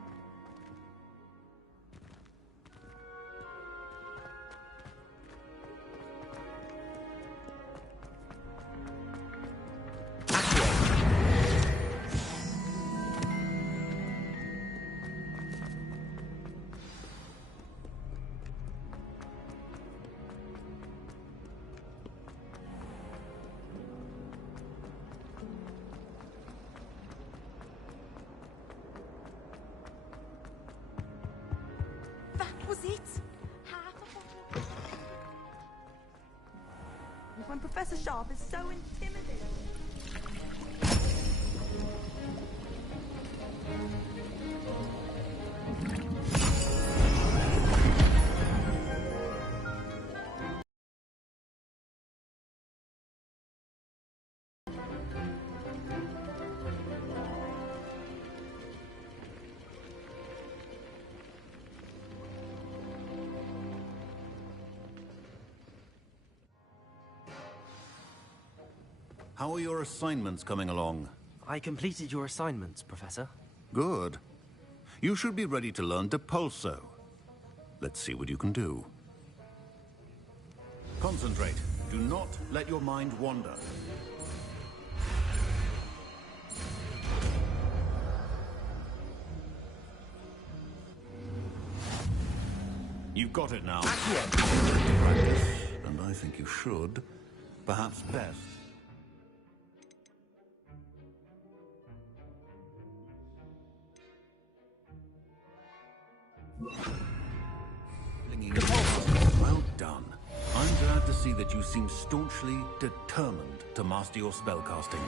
Was it? Half a bottle. When Professor Sharp is so intimidating. How are your assignments coming along? I completed your assignments, Professor. Good. You should be ready to learn Depulso. Let's see what you can do. Concentrate. Do not let your mind wander. You've got it now. Practice, and I think you should. Perhaps best. Well done. I'm glad to see that you seem staunchly determined to master your spellcasting.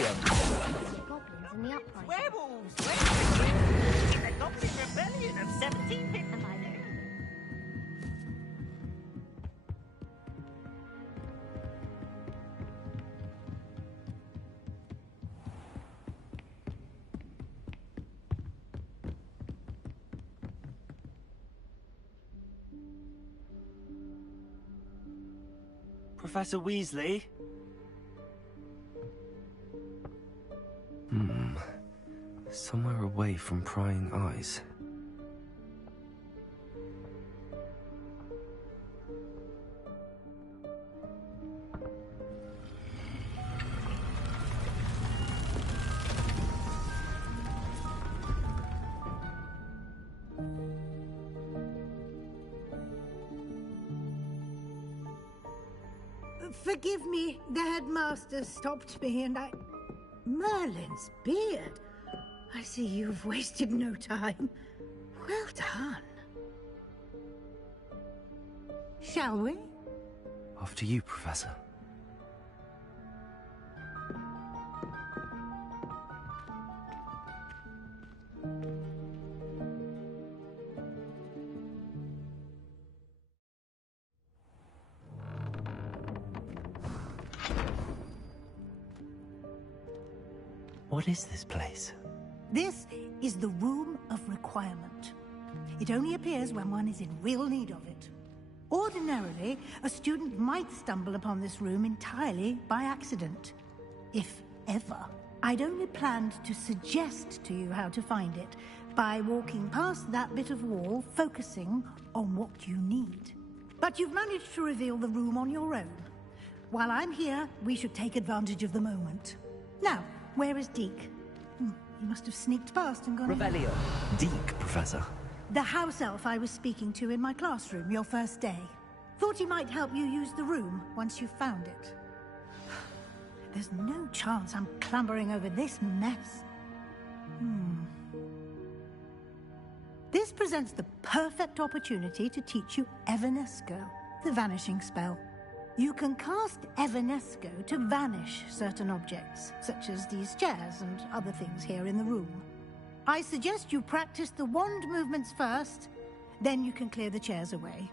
Goblins in the uprising. Werewolves! Werewolves! In the Goblin Rebellion of 1750. And by then, Professor Weasley? Somewhere away from prying eyes. Forgive me, the headmaster stopped me and I... Merlin's beard. I see you've wasted no time. Well done. Shall we? After you, Professor. What is this place? This is the Room of Requirement. It only appears when one is in real need of it. Ordinarily, a student might stumble upon this room entirely by accident. If ever. I'd only planned to suggest to you how to find it by walking past that bit of wall, focusing on what you need. But you've managed to reveal the room on your own. While I'm here, we should take advantage of the moment. Now, where is Deke? He must have sneaked past and gone... Revelio. Deke, Professor. The house elf I was speaking to in my classroom your first day. Thought he might help you use the room once you found it. There's no chance I'm clambering over this mess. This presents the perfect opportunity to teach you Evanesco, the vanishing spell. You can cast Evanesco to vanish certain objects, such as these chairs and other things here in the room. I suggest you practice the wand movements first, then you can clear the chairs away.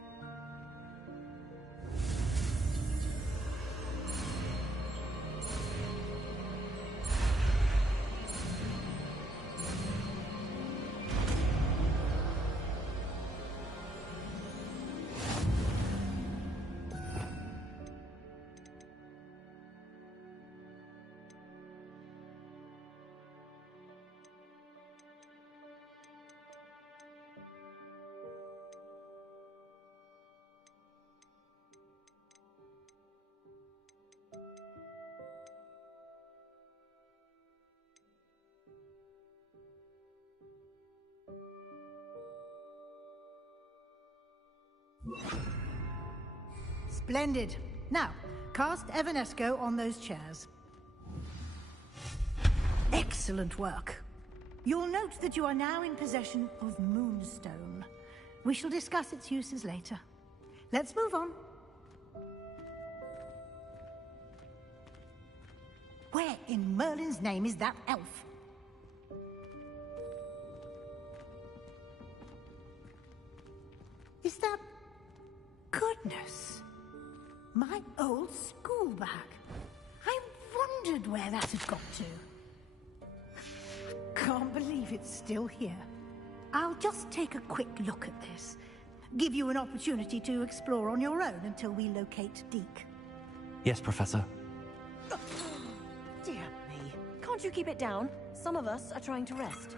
Splendid. Now, cast Evanesco on those chairs. Excellent work. You'll note that you are now in possession of Moonstone. We shall discuss its uses later. Let's move on. Where in Merlin's name is that elf? Is that... Goodness. My old school bag. I wondered where that had got to. Can't believe it's still here. I'll just take a quick look at this. Give you an opportunity to explore on your own until we locate Deke. Yes, Professor. Dear me. Can't you keep it down? Some of us are trying to rest.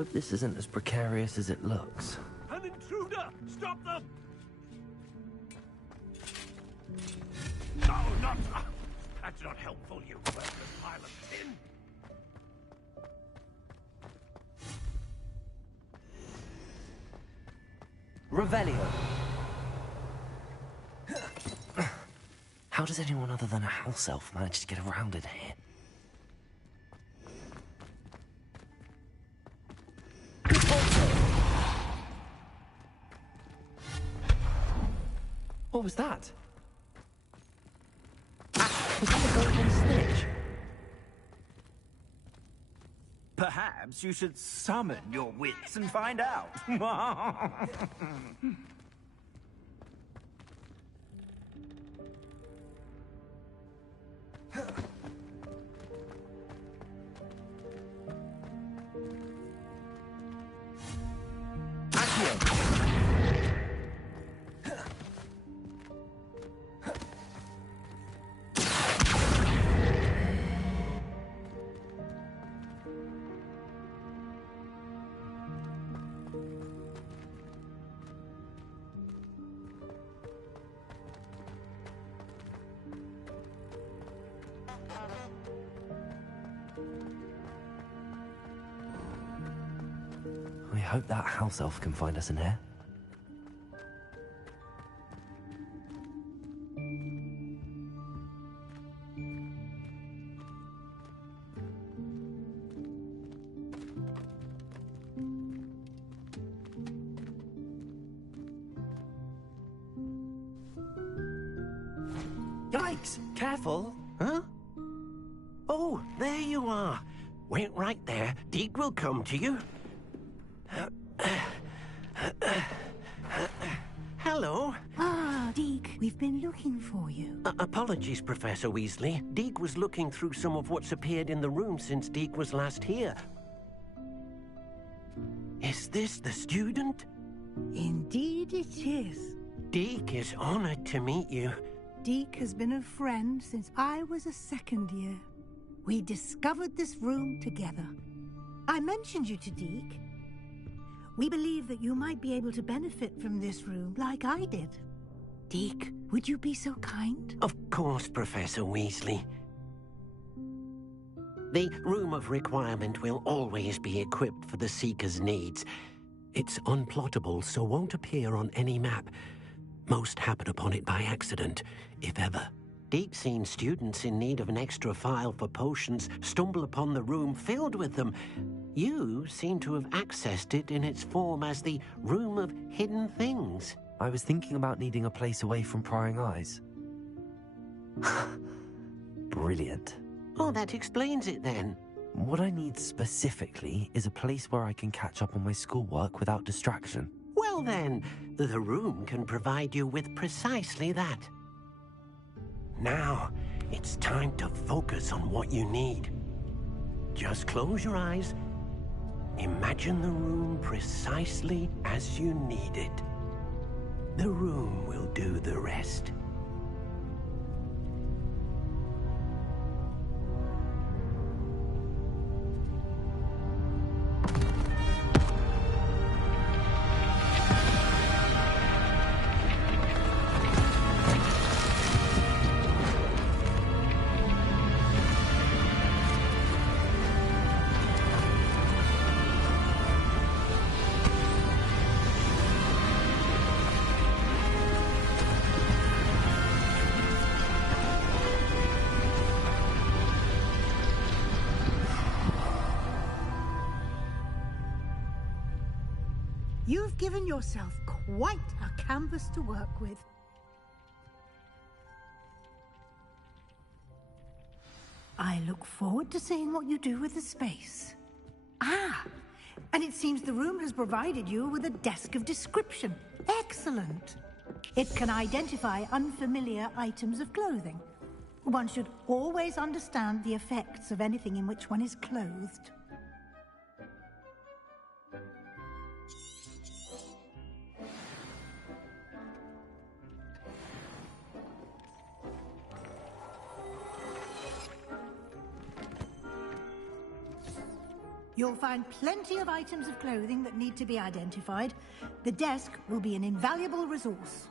Hope this isn't as precarious as it looks. An intruder! Stop them! No, not... That's not helpful, you worthless pile of tin! Revelio. How does anyone other than a house elf manage to get around in here? What was that? Was that a golden snitch? Perhaps you should summon your wits and find out. I hope that house elf can find us in here. Yikes! Careful! Huh? Oh, there you are. Wait right there. Deke will come to you. Hello. Ah, Deke, we've been looking for you. Apologies, Professor Weasley. Deke was looking through some of what's appeared in the room since Deke was last here. Is this the student? Indeed it is. Deke is honored to meet you. Deke has been a friend since I was a second year. We discovered this room together. I mentioned you to Deke. We believe that you might be able to benefit from this room like I did. Deke, would you be so kind? Of course, Professor Weasley. The Room of Requirement will always be equipped for the Seeker's needs. It's unplottable, so won't appear on any map. Most happen upon it by accident, if ever. Deke's seen students in need of an extra file for potions stumble upon the room filled with them. You seem to have accessed it in its form as the Room of Hidden Things. I was thinking about needing a place away from prying eyes. Brilliant. Oh, that explains it then. What I need specifically is a place where I can catch up on my schoolwork without distraction. Well then, the room can provide you with precisely that. Now, it's time to focus on what you need. Just close your eyes. Imagine the room precisely as you need it. The room will do the rest. You've given yourself quite a canvas to work with. I look forward to seeing what you do with the space. Ah, and it seems the room has provided you with a desk of description. Excellent. It can identify unfamiliar items of clothing. One should always understand the effects of anything in which one is clothed. You'll find plenty of items of clothing that need to be identified. The desk will be an invaluable resource.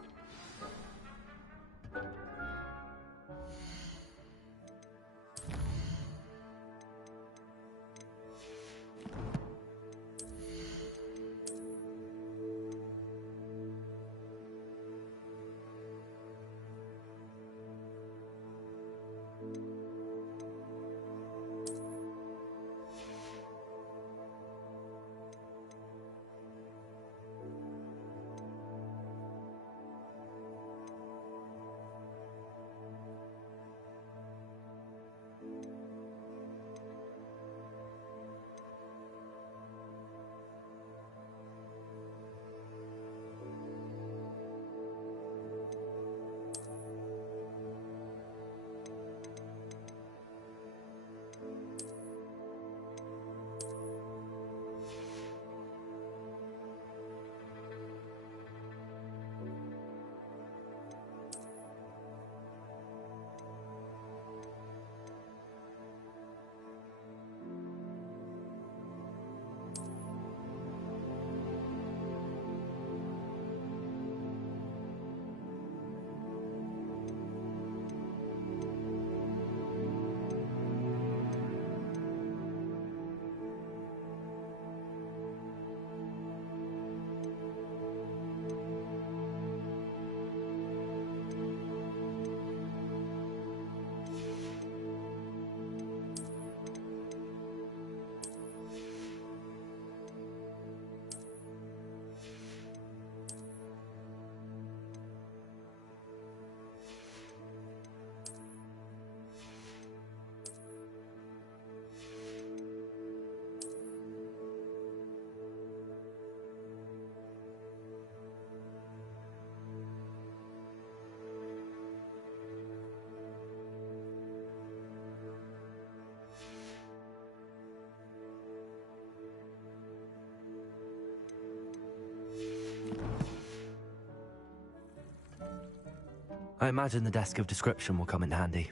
I imagine the desk of description will come in handy.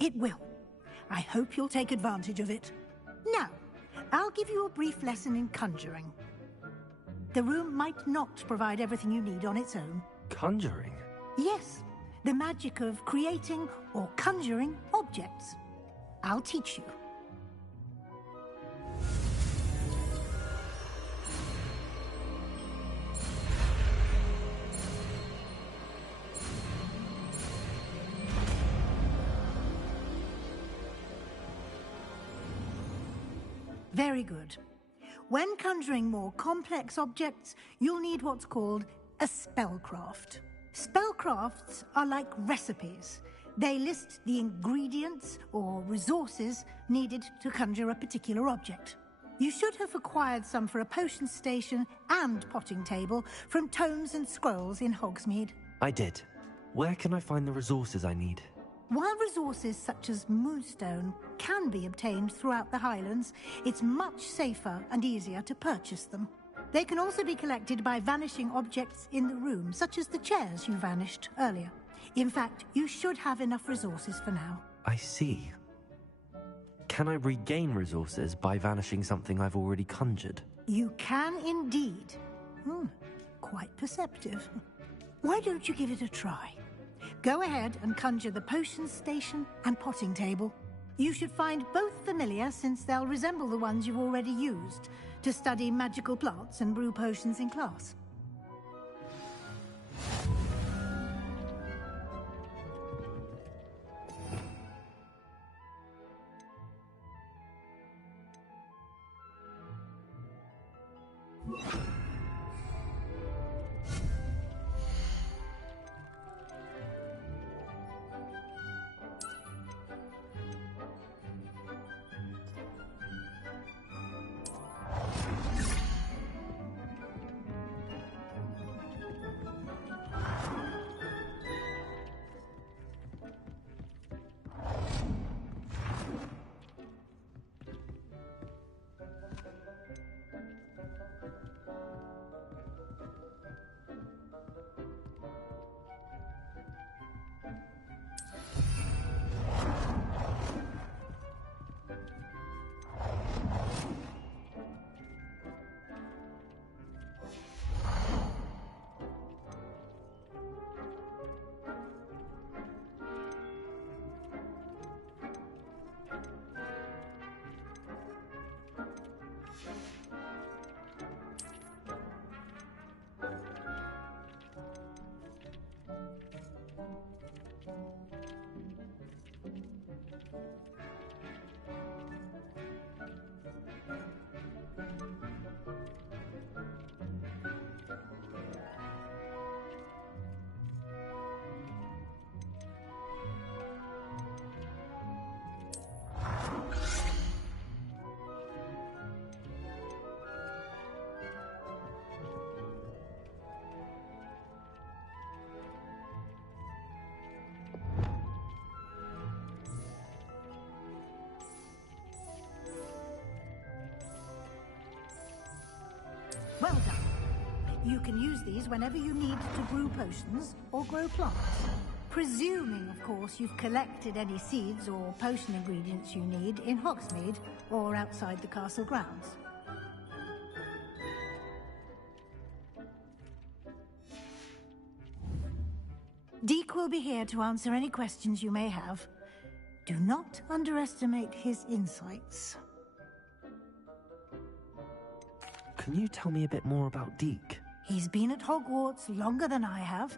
It will. I hope you'll take advantage of it. Now, I'll give you a brief lesson in conjuring. The room might not provide everything you need on its own. Conjuring? Yes, the magic of creating or conjuring objects. I'll teach you. Very good. When conjuring more complex objects, you'll need what's called a spellcraft. Spellcrafts are like recipes. They list the ingredients or resources needed to conjure a particular object. You should have acquired some for a potion station and potting table from tomes and scrolls in Hogsmeade. I did. Where can I find the resources I need? While resources such as moonstone can be obtained throughout the Highlands, it's much safer and easier to purchase them. They can also be collected by vanishing objects in the room, such as the chairs you vanished earlier. In fact, you should have enough resources for now. I see. Can I regain resources by vanishing something I've already conjured? You can indeed. Quite perceptive. Why don't you give it a try? Go ahead and conjure the potion station and potting table. You should find both familiar, since they'll resemble the ones you've already used to study magical plants and brew potions in class. Well done. You can use these whenever you need to brew potions or grow plants. Presuming, of course, you've collected any seeds or potion ingredients you need in Hogsmeade or outside the castle grounds. Deke will be here to answer any questions you may have. Do not underestimate his insights. Can you tell me a bit more about Deke? He's been at Hogwarts longer than I have,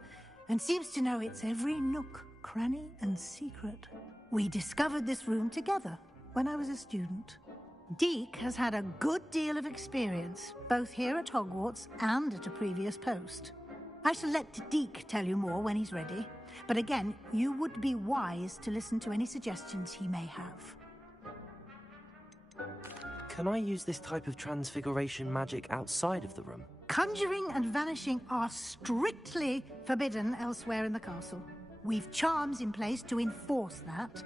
and seems to know its every nook, cranny, and secret. We discovered this room together when I was a student. Deke has had a good deal of experience, both here at Hogwarts and at a previous post. I shall let Deke tell you more when he's ready, but again, you would be wise to listen to any suggestions he may have. Can I use this type of transfiguration magic outside of the room? Conjuring and vanishing are strictly forbidden elsewhere in the castle. We've charms in place to enforce that.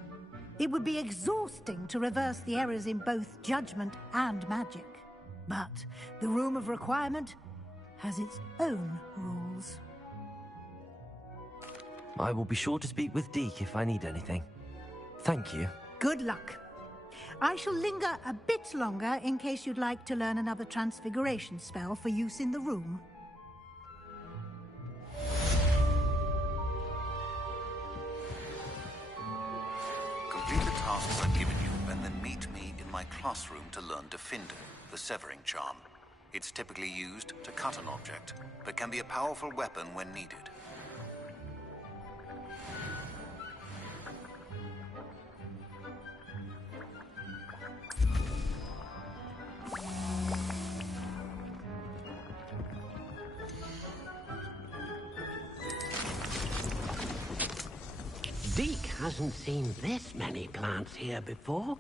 It would be exhausting to reverse the errors in both judgment and magic. But the Room of Requirement has its own rules. I will be sure to speak with Deke if I need anything. Thank you. Good luck. I shall linger a bit longer in case you'd like to learn another transfiguration spell for use in the room. Complete the tasks I've given you and then meet me in my classroom to learn Defender, the severing charm. It's typically used to cut an object, but can be a powerful weapon when needed. Deke hasn't seen this many plants here before.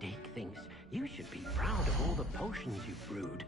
Deke thinks you should be proud of all the potions you've brewed.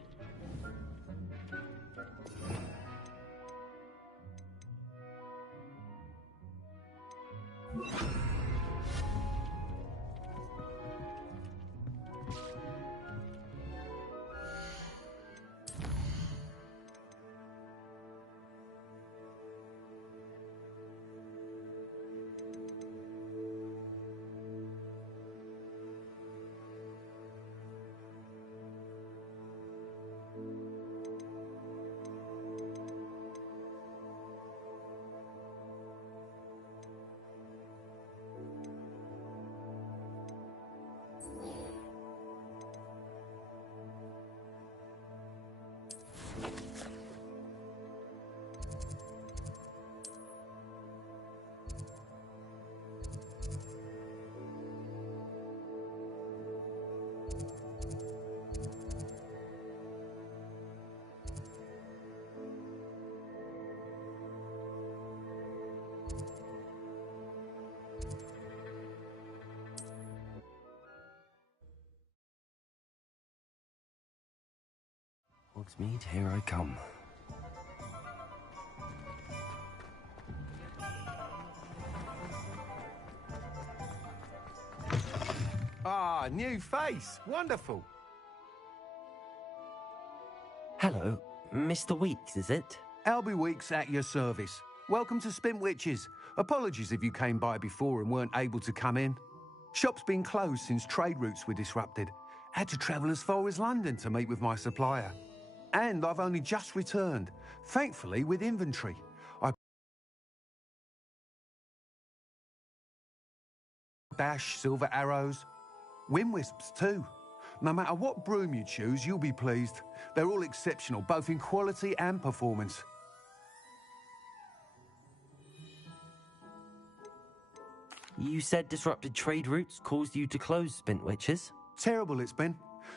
Hogsmeade, here I come. Ah, new face. Wonderful. Hello, Mr. Weeks, is it? Albie Weeks at your service. Welcome to Spintwitches. Apologies if you came by before and weren't able to come in. Shop's been closed since trade routes were disrupted. Had to travel as far as London to meet with my supplier. And I've only just returned, thankfully with inventory. I dash silver arrows, wind wisps too. No matter what broom you choose, you'll be pleased. They're all exceptional, both in quality and performance. You said disrupted trade routes caused you to close Spintwitches? Terrible it's been.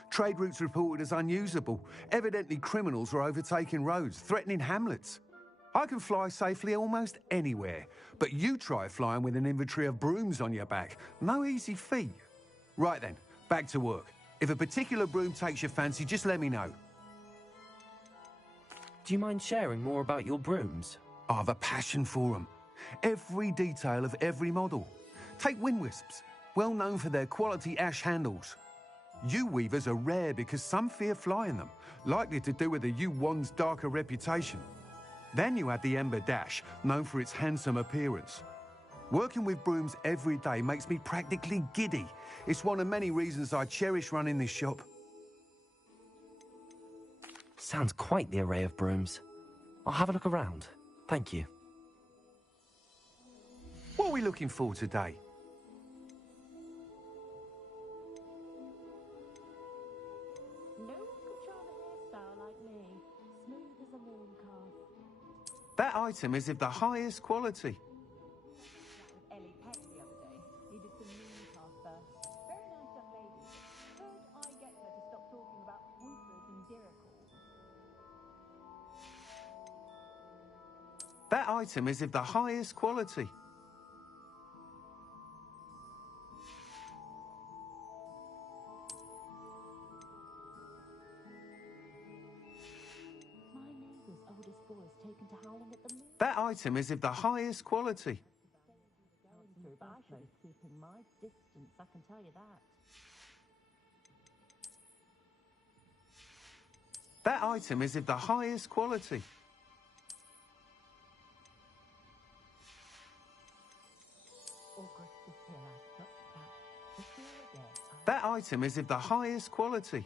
Trade routes reported as unusable. Evidently criminals were overtaking roads, threatening hamlets. I can fly safely almost anywhere, but you try flying with an inventory of brooms on your back. No easy feat. Right then, back to work. If a particular broom takes your fancy, just let me know. Do you mind sharing more about your brooms? I have a passion for them. Every detail of every model. Take wind wisps, well known for their quality ash handles. Yew weavers are rare because some fear flying them, likely to do with the yew wand's darker reputation. Then you have the Ember Dash, known for its handsome appearance. Working with brooms every day makes me practically giddy. It's one of many reasons I cherish running this shop. Sounds quite the array of brooms. I'll have a look around. Thank you. What are we looking for today? That item is of the highest quality. That item is of the highest quality. That item is of the highest quality. I should be keeping my distance, I can tell you that. That item is of the highest quality. That item is of the highest quality.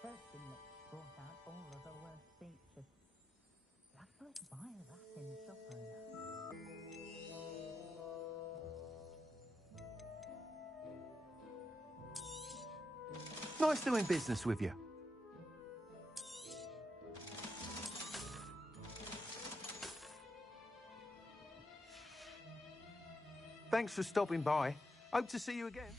First thing that brought out all of the worst features. You have to admire that in the shop owner. Nice doing business with you. Thanks for stopping by. Hope to see you again.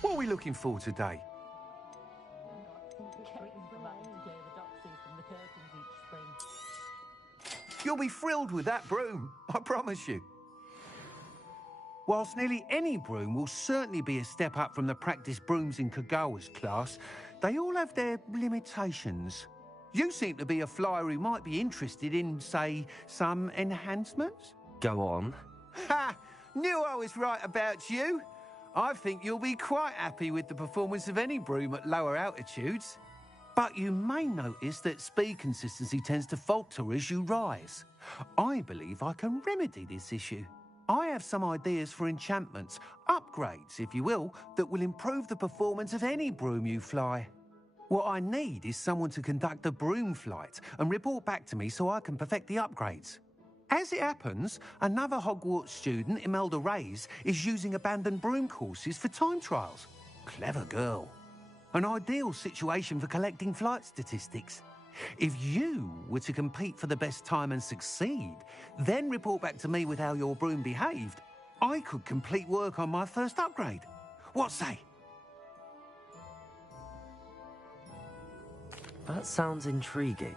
What are we looking for today? You'll be thrilled with that broom, I promise you. Whilst nearly any broom will certainly be a step up from the practice brooms in Kagawa's class, they all have their limitations. You seem to be a flyer who might be interested in, say, some enhancements? Go on. Ha! Knew I was right about you. I think you'll be quite happy with the performance of any broom at lower altitudes. But you may notice that speed consistency tends to falter as you rise. I believe I can remedy this issue. I have some ideas for enchantments, upgrades, if you will, that will improve the performance of any broom you fly. What I need is someone to conduct a broom flight and report back to me so I can perfect the upgrades. As it happens, another Hogwarts student, Imelda Reyes, is using abandoned broom courses for time trials. Clever girl. An ideal situation for collecting flight statistics. If you were to compete for the best time and succeed, then report back to me with how your broom behaved, I could complete work on my first upgrade. What say? That sounds intriguing.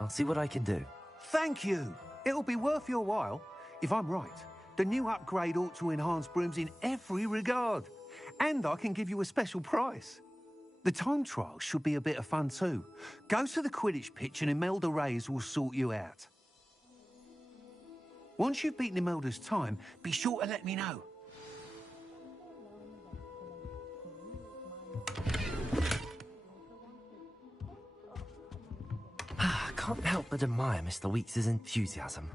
I'll see what I can do. Thank you. It'll be worth your while. If I'm right, the new upgrade ought to enhance brooms in every regard. And I can give you a special price. The time trial should be a bit of fun too. Go to the Quidditch pitch and Imelda Reyes will sort you out. Once you've beaten Imelda's time, be sure to let me know. I can't help but admire Mr. Weeks' enthusiasm.